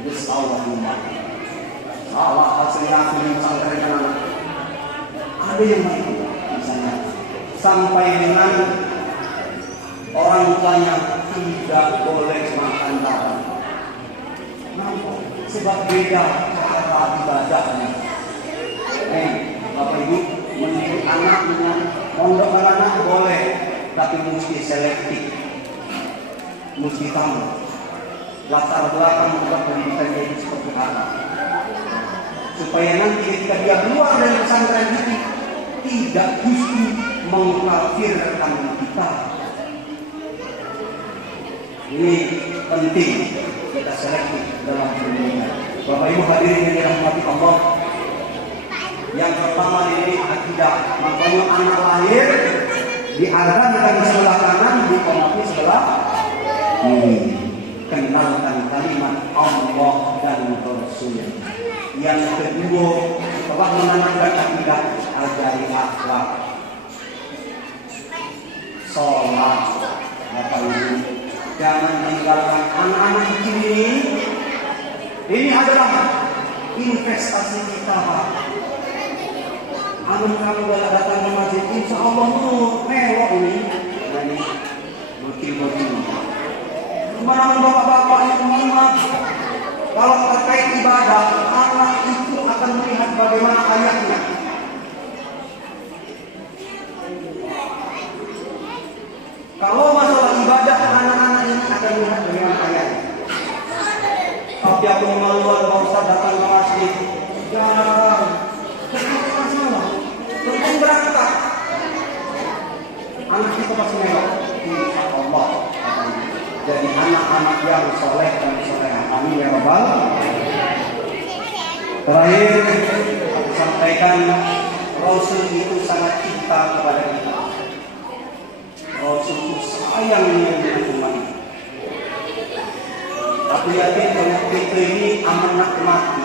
Itu salah umat. Salah hasilnya aku yang pesantren anak. Ada yang begitu misalnya sampai dengan orang tuanya tidak boleh makan darah. Sebab beda cara ibadahnya. Bapak Ibu, mendidik anaknya, pondok anak boleh, tapi mesti selektif, mesti tahu latar belakang untuk pendidikannya itu seperti apa, supaya nanti ketika dia keluar dari pesantren ini tidak justru mengkafirkan kita. Ini penting kita selektif dalam pendidikan. Bapak Ibu hadirin yang dirahmati Allah, yang pertama ini akidah. Makanya anak lahir diarahkan di sebelah kanan, dikomati sebelah kiri. Kenalkan kalimat Allah dan Rasul. Yang kedua, setelah menanamkan akidah, ajari akhlak, sholat. Bapak Ibu, jangan tinggalkan anak-anak kecil ini. Ini adalah investasi kita, Pak. Anak kamu kalau datang ke masjid, insya Allah mewah ini. Nah ini, bukil-bukil. Kemana bapak-bapak yang mengingat, kalau terkait ibadah, anak itu akan melihat bagaimana ayahnya. Kalau masalah ibadah, anak-anak ini akan melihat bagaimana ayahnya. Tapi aku malu-malu Pak Ustaz datang ke masjid, jarang. Kenapa masalah? Tentu berangkat. Anak itu pasti melok. Insya Allah. Jadi anak-anak yang soleh dan solehah. Amin ya Rabbal. Terakhir, aku sampaikan Rasul itu sangat cinta kepada kita. Rasul itu sayangnya dengan umat. Aku yakin kalau kita ini amanah mati,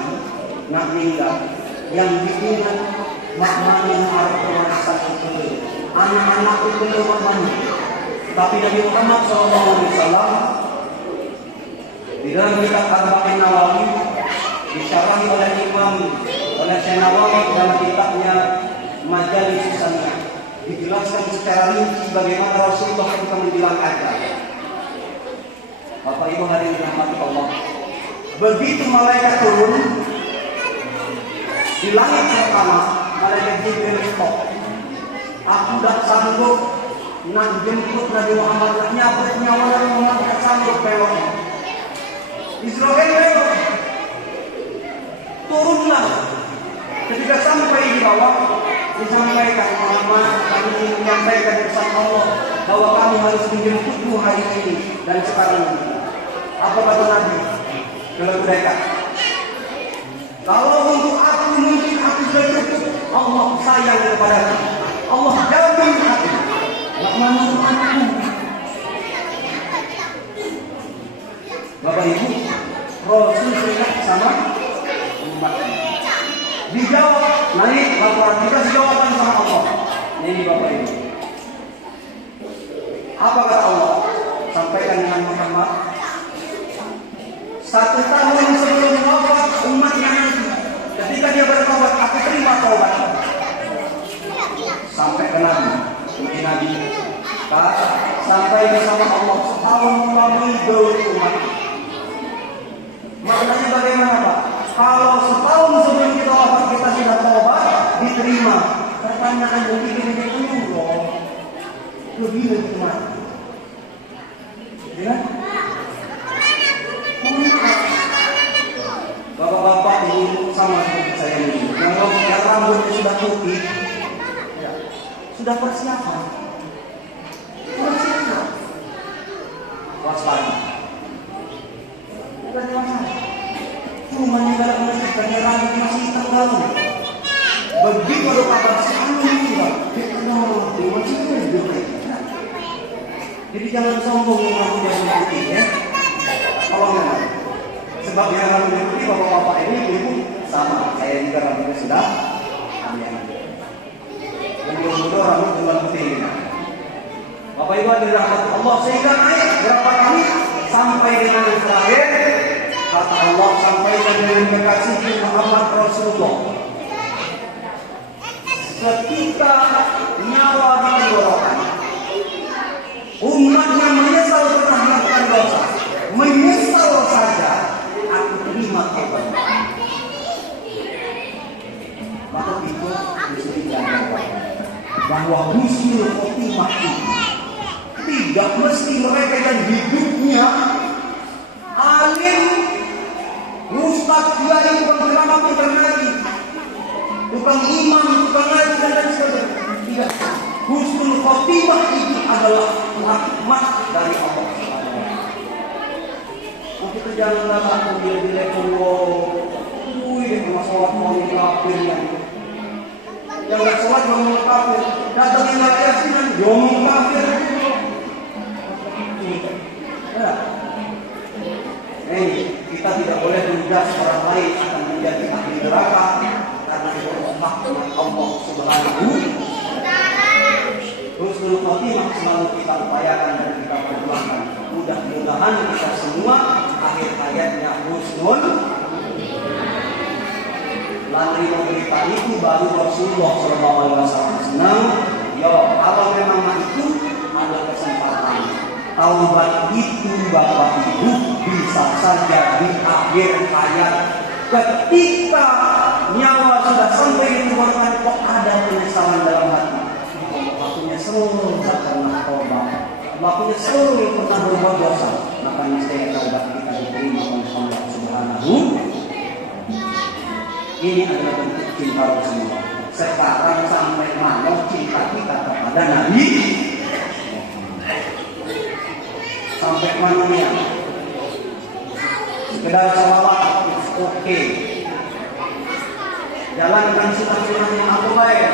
nak meninggal, yang diingat maknanya harus kewarisan itu. Anak-anak itu maknanya. Tapi Nabi Muhammad SAW di dalam kitab Arba'in Nawawi disyarahi oleh Syekh Nawawi dalam kitabnya Majalis Susaniyah, dijelaskan secara rinci bagaimana Rasulullah ketika menjelang ajal. Bapak Ibu hadirin dirahmati Allah, begitu malaikat turun di langit pertama, malaikat Jibril stop. Aku tidak sanggup nak jemput Nabi Muhammad, nak nyabut nyawa Nabi Muhammad, tidak sanggup belok. Israel belok, turunlah. Ketika sampai di bawah, disampaikan Muhammad, kami ingin menyampaikan pesan Allah bahwa kami harus menjemputmu hari ini dan sekarang ini. Apa kata Nabi? Kalau mereka, kalau untuk aku mungkin aku sudah cukup. Allah sayang kepada aku. Allah jamin aku. Mana aku? Bapak Ibu, Rasul ingat sama umat. Dijawab, naik laporan kita jawaban sama Allah. Ini Bapak Ibu. Apa kata Allah? Sampaikan dengan Muhammad. 1 tahun sebelum wafat umatnya nanti, ketika dia bertobat, aku terima taubat. Sampai ke Nabi, Nabi sampai bersama Allah setahun melalui gaul umat. Maknanya bagaimana Pak? Kalau setahun sebelum kita wafat kita sudah taubat, diterima. Pertanyaan mungkin ini dulu, lebih mati. Ya? Bapak-bapak ini sama seperti saya ini. Yang rambutnya sudah putih, ya, sudah persiapan. Waspada. Bukan masalah. Cuma yang dalam menunjukkan rambut masih terlalu. Begitu ada kabar sekali juga. Masih hidup. Jadi jangan sombong yang rambut yang putih ya. Kalau memang. Sebab yang rambut putih bapak-bapak ini ibu sama. Saya juga rambutnya sudah panjang. Yang muda rambut cuma putih ini. Bapak Ibu hadirin rahmati Allah, sehingga naik berapa kali sampai dengan yang terakhir kata Allah, sampaikan dengan kekasih Muhammad Rasulullah. Ketika nyawa digorokkan, umatnya menyesal pernah melakukan dosa, menyesal saja, aku terima taubat. Maka itu bahwa husnul khotimah itu tidak mesti mereka yang hidupnya alim, ustaz, kiai, penceramah, pengaji, tukang imam, tukang ngaji dan lain sebagainya. Tidak. Husnul khotimah itu adalah rahmat dari Allah. Kita jangan datang bila-bila wih, masalah mau kafir yang nggak sholat ngomong kafir, datangin lagi yasinan ngomong kafir. Kita tidak boleh menjudge orang lain akan menjadi ahli neraka karena itu hak Allah Subhanahu. Husnul khotimah selalu kita upayakan dan kita perjuangkan. Mudah-mudahan kita semua akhir hayatnya husnul. Lalu berita itu baru Rasulullah SAW senang. Kalau memang itu ada kesempatan. Taubat itu Bapak Ibu bisa saja di akhir hayat. Ketika nyawa sudah sampai di tenggorokan kok ada penyesalan dalam hati. Waktunya seluruh karena taubat. Waktunya seluruh pernah berbuat dosa. Maka niscaya taubat kita diterima oleh Allah Subhanahu. Ini adalah bentuk cinta Rasulullah. Sekarang sampai mana cinta kita kepada Nabi? Sampai mana ya? Sekedar salawat, oke. Jalankan sunnah-sunnah yang apa baik?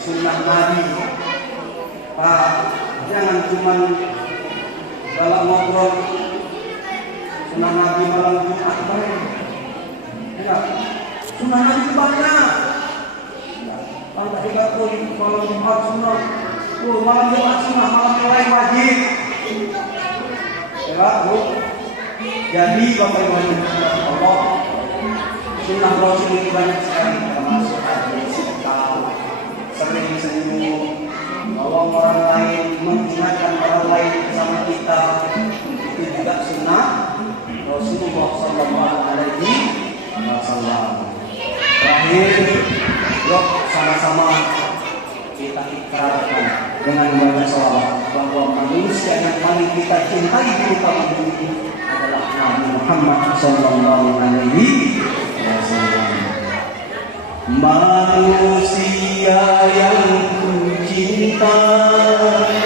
Sunnah Nabi. Pak, jangan cuma dalam ngobrol sunnah Nabi malam Jumat baik. Enggak. Sunnah Nabi banyak. Pada 30 malam Jumat sunnah. Malam Jumat sunnah, malam yang lain wajib. Ya, Bu. Jadi Bapak Ibu Allah, sunnah Rasul itu banyak sekali, termasuk hadis, sering senyum, nolong orang lain, mengingatkan orang lain bersama kita, itu juga sunnah Rasulullah SAW. Terakhir, yuk sama-sama kita ikrarkan dengan membaca sholawat bahwa manusia yang paling kita cintai di muka bumi ini adalah Nabi Muhammad SAW. Manusia yang ku cintai,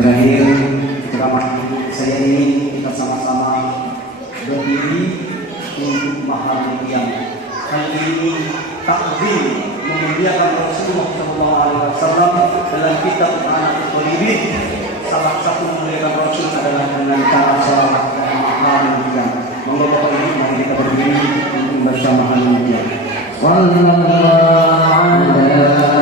Terakhir, ceramah saya ini kita sama-sama berdiri untuk mahal-muliam. Kali ini takbir memuliakan Rasulullah SAW dalam kitab Anak Beribid. Salah satu memuliakan Rasul adalah dengan cara salat yang mahal-muliam. Monggo Bapak Ibu, mari kita berdiri untuk membaca mahal-muliam. Sallallahu alaihi wa sallam.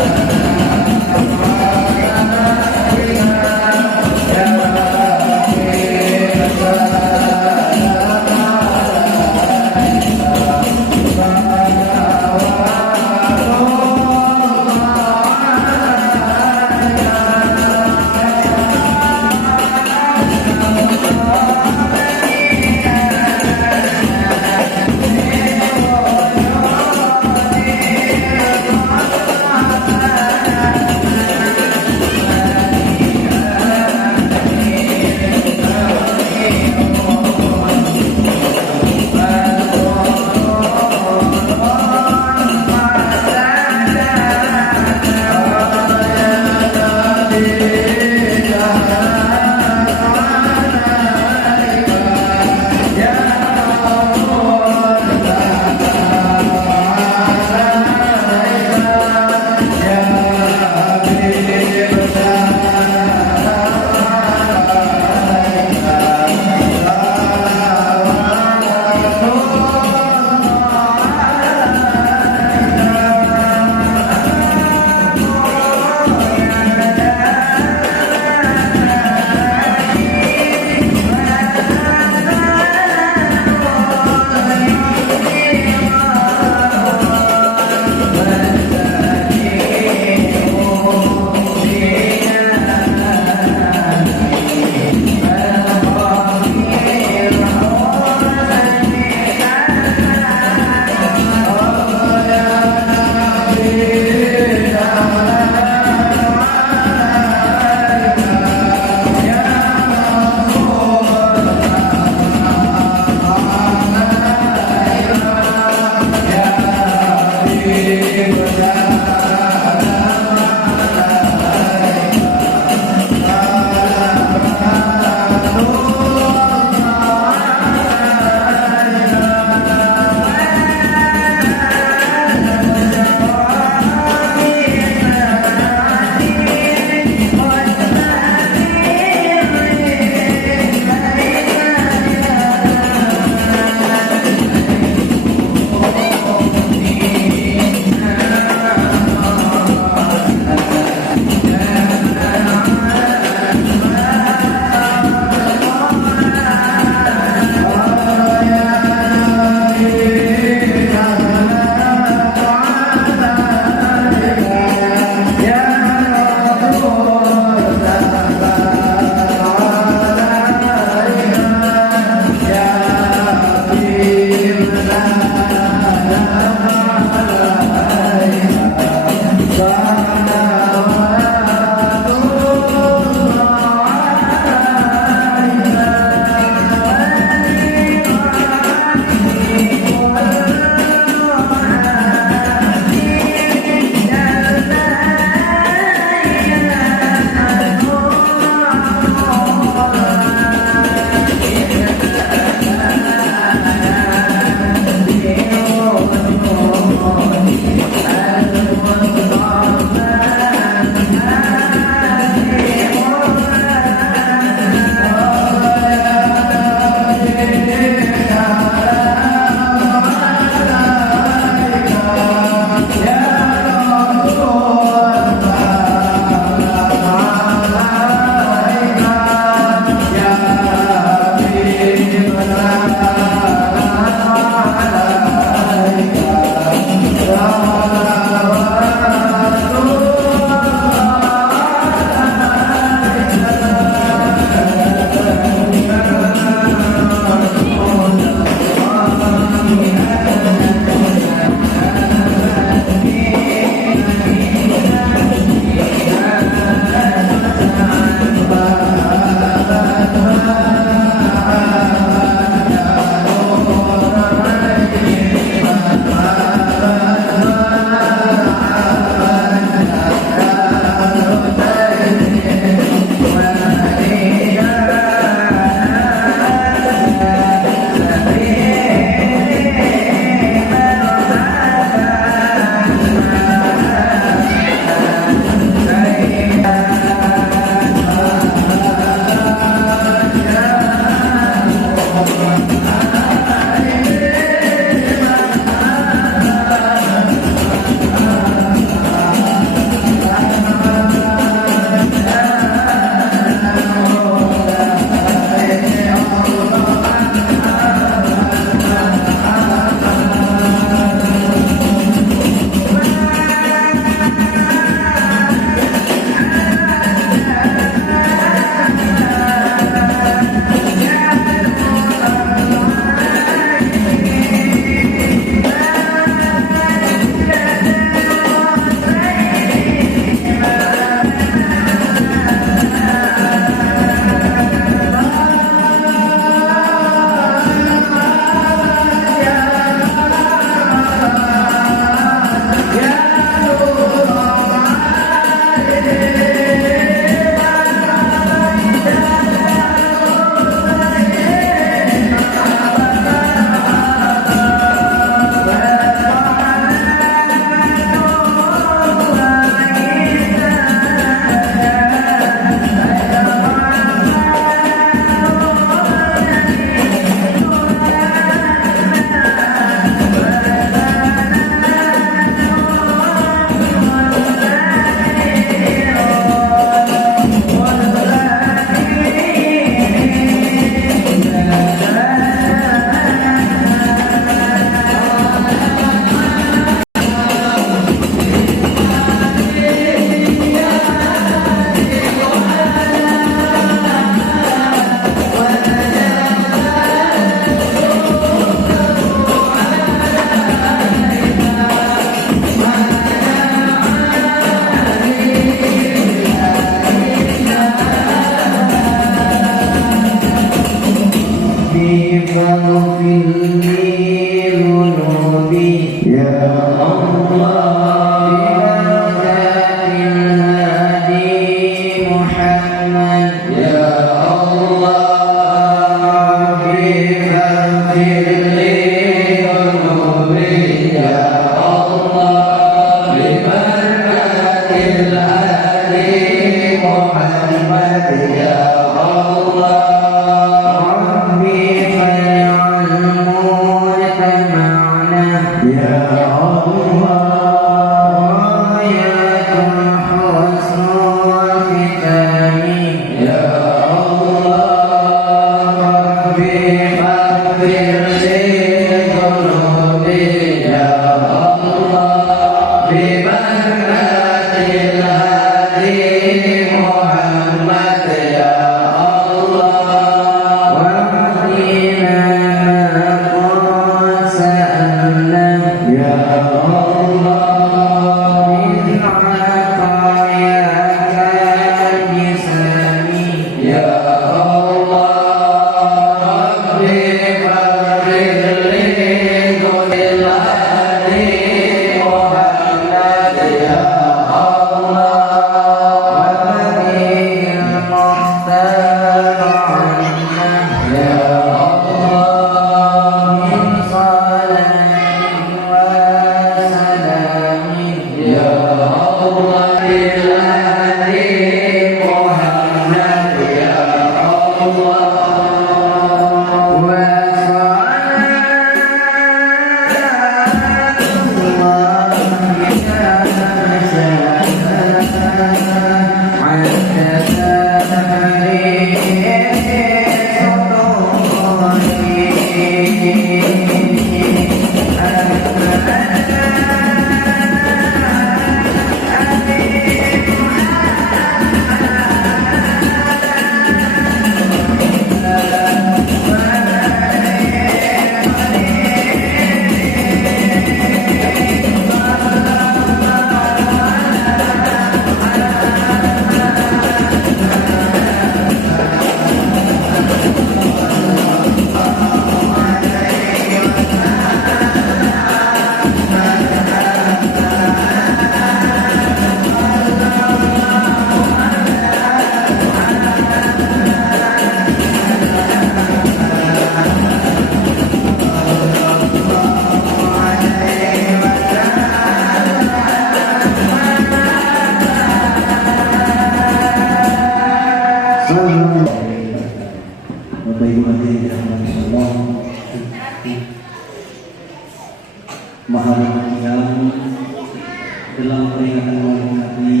Maulid Nabi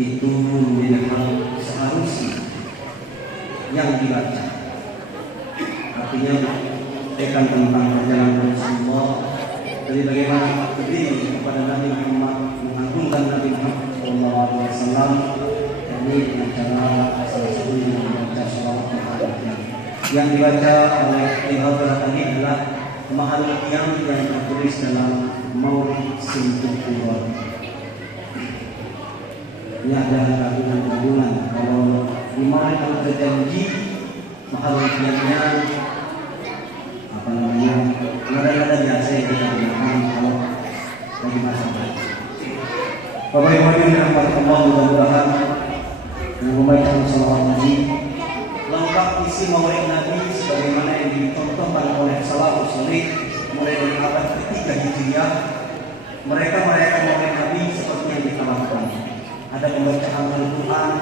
itu menjadi hal seharusnya yang dibaca. Artinya tekan tentang perjalanan Rasulullah dari bagaimana berdiri kepada Nabi Muhammad, mengagungkan Nabi Muhammad SAW. Ini dengan cara salah satunya membaca sholawat Muhammadiyah. Yang dibaca oleh Imam tadi adalah Mahaliyah yang tertulis dalam Maulid Sintukuran. Ini ada gabungan-gabungan. Kalau di Maulid yang terjanji, Mahaliyahnya apa namanya, nada-nada biasa yang kita gunakan kalau lagi masalah. Bapak Ibu yang dirahmati Allah, mudah-mudahan dengan membaca sholawat Nabi lengkap isi Maulid Nabi sebagaimana yang dicontohkan oleh salafus saleh mulai dari abad ketiga Hijriah. Mereka merayakan Maulid Nabi seperti yang kita lakukan. Ada pembacaan Al-Quran,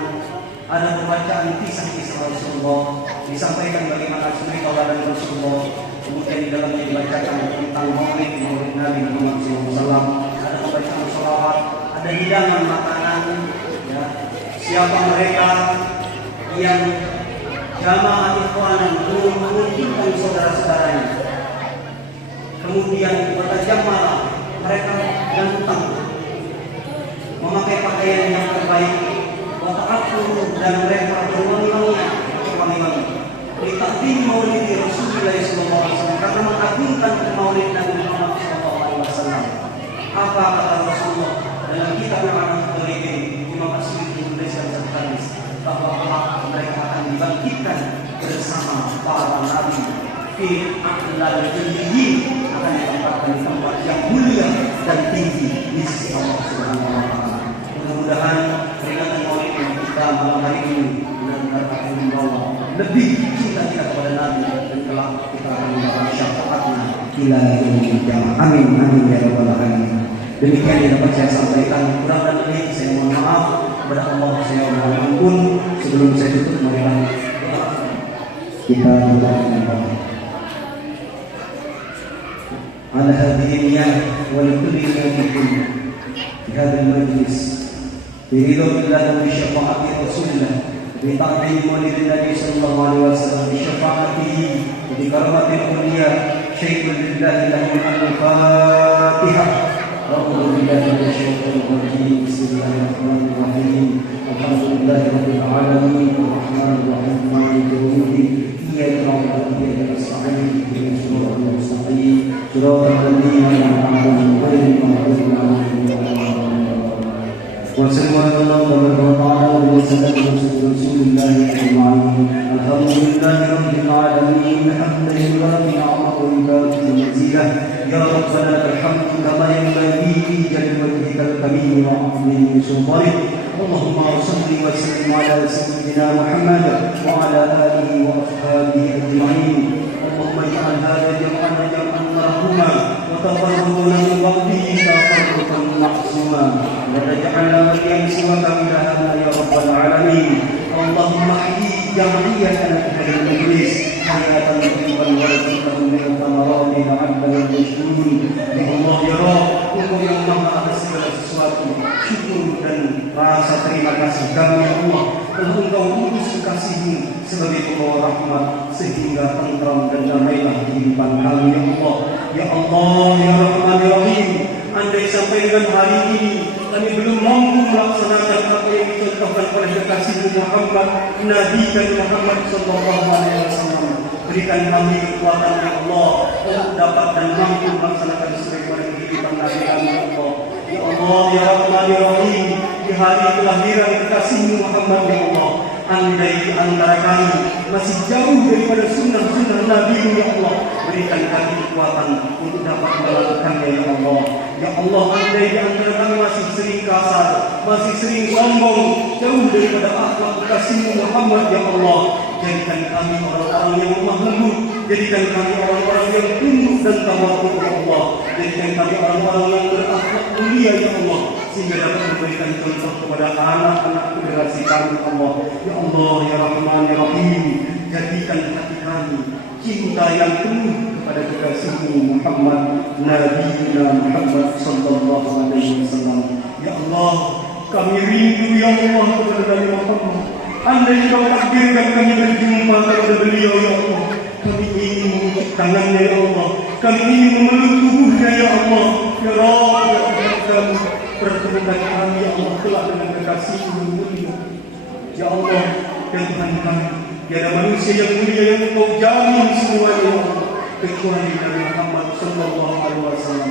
ada pembacaan kisah-kisah Rasulullah, disampaikan bagaimana suri tauladan Rasulullah, kemudian di dalamnya dibacakan tentang Maulid Nabi Muhammad SAW. Ada pembacaan sholawat, ada hidangan makanan. Ya. Siapa mereka yang jamaah ikhwanan belum mengunjungkan saudara-saudaranya, kemudian bertajamalah mereka ganteng, memakai pakaian yang terbaik, wata'afuru, dan mereka berwangi-wangi. Litakdim maulid Rasulullah SAW, karena mengagungkan maulid Nabi Muhammad SAW. Apa kata Rasulullah dalam kitab Al-Quran Imam Asy'ari menuliskan satu hadis bahwa mereka akan dibangkitkan bersama para nabi fi a'lal jannah, akan ditempatkan di tempat yang mulia dan tinggi di sisi Allah Subhanahu wa taala. Mudah-mudahan peringatan Maulid yang kita malam hari ini benar-benar akan membawa lebih cinta kita kepada Nabi, dan kelak kita akan mendapat syafaatnya ila yaumil qiyamah. Amin amin ya rabbal alamin. Demikian yang dapat saya sampaikan, kurang dan lebih saya mohon maaf kepada Allah, saya mohon ampun. Sebelum saya tutup, marilah kita berdoa dengan doa. Ala hadhihi niyyah wa li kulli niyatin fi hadzal majlis bi ridha wa bi syafaati Rasulillah bi ta'zim maulid Nabi sallallahu alaihi wasallam bi syafaatihi bi karamatil awliya syaikhul lillahi lahu al-Fatihah. أعوذ بالله من الشيطان الرجيم. بسم الله الرحمن الرحيم. الحمد لله رب العالمين الرحمن الرحيم مالك يوم الدين إياك نعبد وإياك نستعين اهدنا الصراط المستقيم صراط الذين أنعمت عليهم غير المغضوب عليهم ولا الضالين. وصلى الله تعالى وسلم على رسول الله أجمعين. الحمد لله رب العالمين حمدا يوافي نعمه ويكافئ مزيده. يا ربنا الحمد كما ينبغي لجل وجهك الكريم وعظيم سلطانك. اللهم صل وسلم على سيدنا محمد وعلى اله واصحابه اجمعين. اللهم اجعل هذا جمعنا جمعا مرحوما وتفرقنا من بعده تفرقا معصوما ولا تجعلنا وليا سواك الهنا يا رب العالمين. اللهم احيي جمعيتنا في هذا المجلس حياه طيبا وارزقهم من الثمرات لعلهم يشكرون. Ya Allah ya Rabb, Engkau yang maha atas segala sesuatu, syukur dan rasa terima kasih kami ya Allah, telah Engkau utus kekasih-Mu sebagai pembawa rahmat sehingga tentram dan damailah kehidupan kami ya Allah. Ya Allah ya Rahman ya Rahim, andai sampai dengan hari ini kami belum mampu melaksanakan apa yang dicontohkan oleh kekasih-Mu Muhammad, Nabi kami Muhammad sallallahu alaihi wasallam, berikan kami kekuatan ya Allah untuk dapat dan mampu melaksanakan sebagaimana kehidupan Nabi kami ya Allah. Ya Allah ya Rahman ya Rahim, di hari kelahiran kekasih-Mu Muhammad ya Allah, andai di antara kami masih jauh daripada sunnah-sunnah Nabi ya Allah, berikan kami kekuatan untuk dapat melakukannya ya Allah. Ya Allah, andai di antara kami masih sering kasar, masih sering sombong, jauh daripada akhlak kekasih-Mu Muhammad ya Allah, jadikan kami orang-orang yang lemah lembut, jadikan kami orang-orang yang tunduk dan tawadhu ya Allah, jadikan kami orang-orang yang berakhlak mulia ya Allah, sehingga dapat memberikan contoh kepada anak-anak generasi kami ya Allah. Ya Allah ya Rahman ya Rahim, jadikan hati kami cinta yang penuh kepada kekasihmu Muhammad Nabi Muhammad sallallahu alaihi wasallam. Ya Allah, kami rindu ya Allah kepada Nabi Muhammad. Andai kau takdirkan kami berjumpa kepada beliau ya Allah, kami ingin mengusik tangannya ya Allah, kami ingin memeluk tubuhnya ya Allah. Ya Rabb, ya Allah, kami pertemukan kami ya Allah telah dengan kekasihmu mulia. Ya Allah, ya Tuhan kami, tiada manusia yang mulia yang Engkau jamin semuanya ya Allah kecuali Nabi Muhammad sallallahu alaihi wasallam.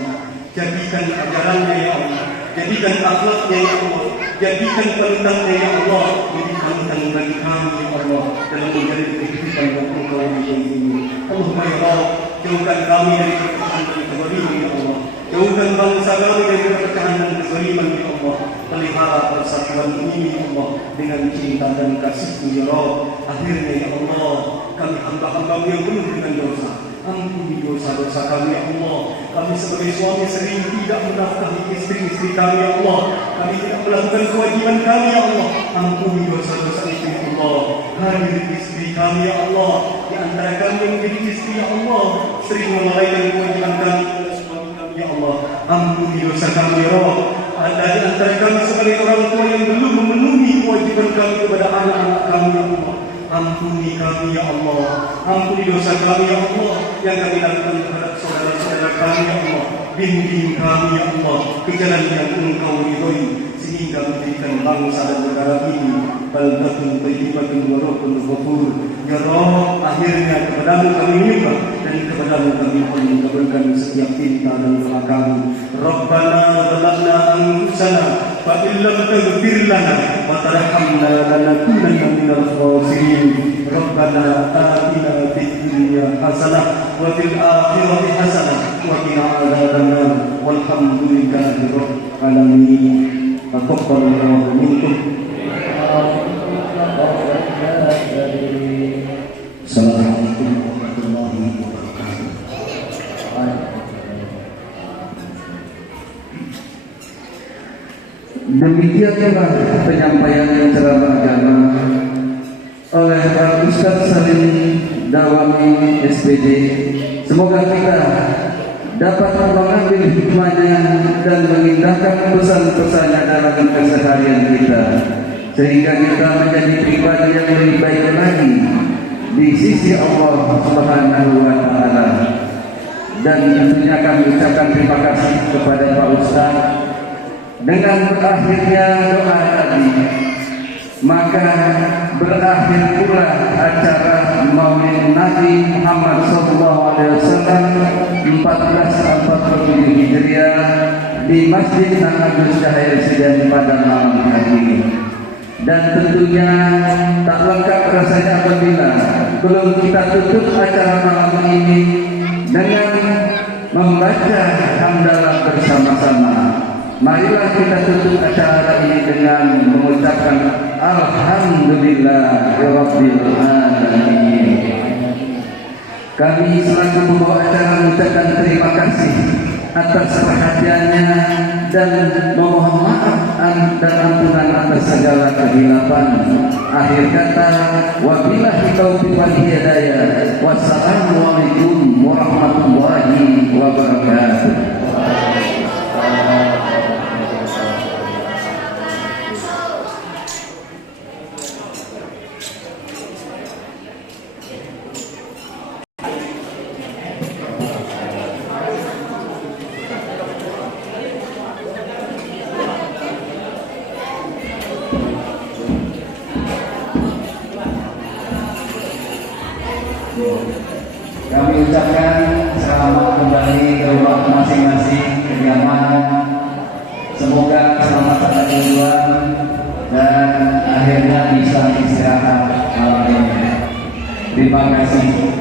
Jadikan ajarannya ya Allah, jadikan akhlaknya ya Allah, jadikan panutannya ya Allah menjadi panutan bagi kami ya Allah dalam menjalani kehidupan yang Engkau ini. Allahumma ya Rabb, jauhkan kami dari perpecahan dan kezaliman ya Allah, jauhkan bangsa kami dari perpecahan dan kezaliman ya Allah. Pelihara persatuan ini ya Allah dengan cinta dan kasih-Mu ya Rabb. Akhirnya ya Allah, kami hamba-hamba-Mu yang penuh dengan dosa, ampuni dosa-dosa kami ya Allah. Kami sebagai suami sering tidak menafkahi istri-istri kami ya Allah, kami tidak melakukan kewajiban kami ya Allah, ampuni dosa-dosa itu ya Allah. Hadir istri kami ya Allah, di antara kami yang menjadi istri ya Allah sering melalaikan kewajiban kami kepada suami kami ya Allah, ampuni dosa kami ya Rabb. Ada di antara kami sebagai orang tua yang belum memenuhi kewajiban kami kepada anak-anak kami ya Allah, ampuni kami ya Allah, ampuni dosa kami ya Allah yang kami lakukan terhadap saudara-saudara kami ya Allah. Bimbing kami ya Allah ke jalan yang Engkau ridhoi, sehingga menjadikan bangsa dan negara ini baldatun thayyibatun wa rabbun ghafur. Ya Rabb, akhirnya kepadamu kami menyembah dan kepadamu kami mengabulkan setiap pinta dan doa kami. Rabbana zalamna anfusana fa in lam taghfir lana wa tarhamna lanakunanna minal khasirin. Rabbana atina fid dunya hasanah wa fil akhirati hasanah wa qina adzabannar. Walhamdulillahi rabbil alamin. Taqabbalallahu minkum. Assalamualaikum warahmatullahi wabarakatuh. Demikianlah penyampaian ceramah agama oleh Pak Ustaz Salim Dawami SPD. Semoga kita dapat mengambil hikmahnya dan mengindahkan pesan-pesannya dalam keseharian kita, sehingga kita menjadi pribadi yang lebih baik lagi di sisi Allah Subhanahu wa Ta'ala. Dan tentunya kami ucapkan terima kasih kepada Pak Ustaz. Dengan berakhirnya doa tadi, maka berakhir pula acara Maulid Nabi Muhammad SAW 1447 Hijriah di Masjid Nahdlatul Cahaya Residen pada malam hari ini. Dan tentunya tak lengkap rasanya apabila belum kita tutup acara malam ini dengan membaca hamdalah bersama-sama. Marilah kita tutup acara ini dengan mengucapkan Alhamdulillahirabbil alamin. Kami selaku pembawa acara mengucapkan terima kasih atas perhatiannya dan memohon maaf dan ampunan atas segala kehilapan. Akhir kata, wabillahi taufiq wal hidayah. Wassalamualaikum warahmatullahi wabarakatuh. Kami ucapkan selamat kembali ke rumah masing-masing, kediaman. Semoga selamat sampai tujuan dan akhirnya bisa istirahat malam ini. Terima kasih.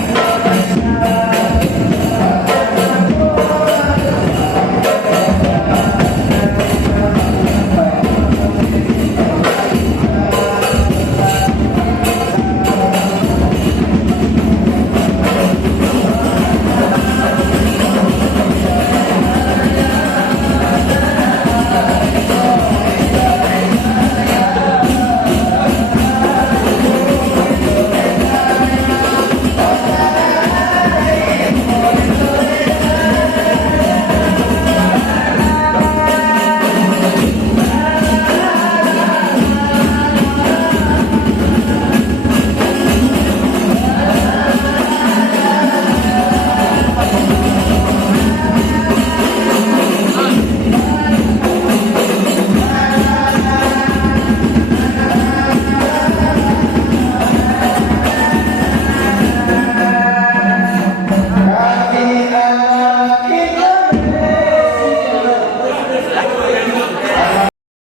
Amin.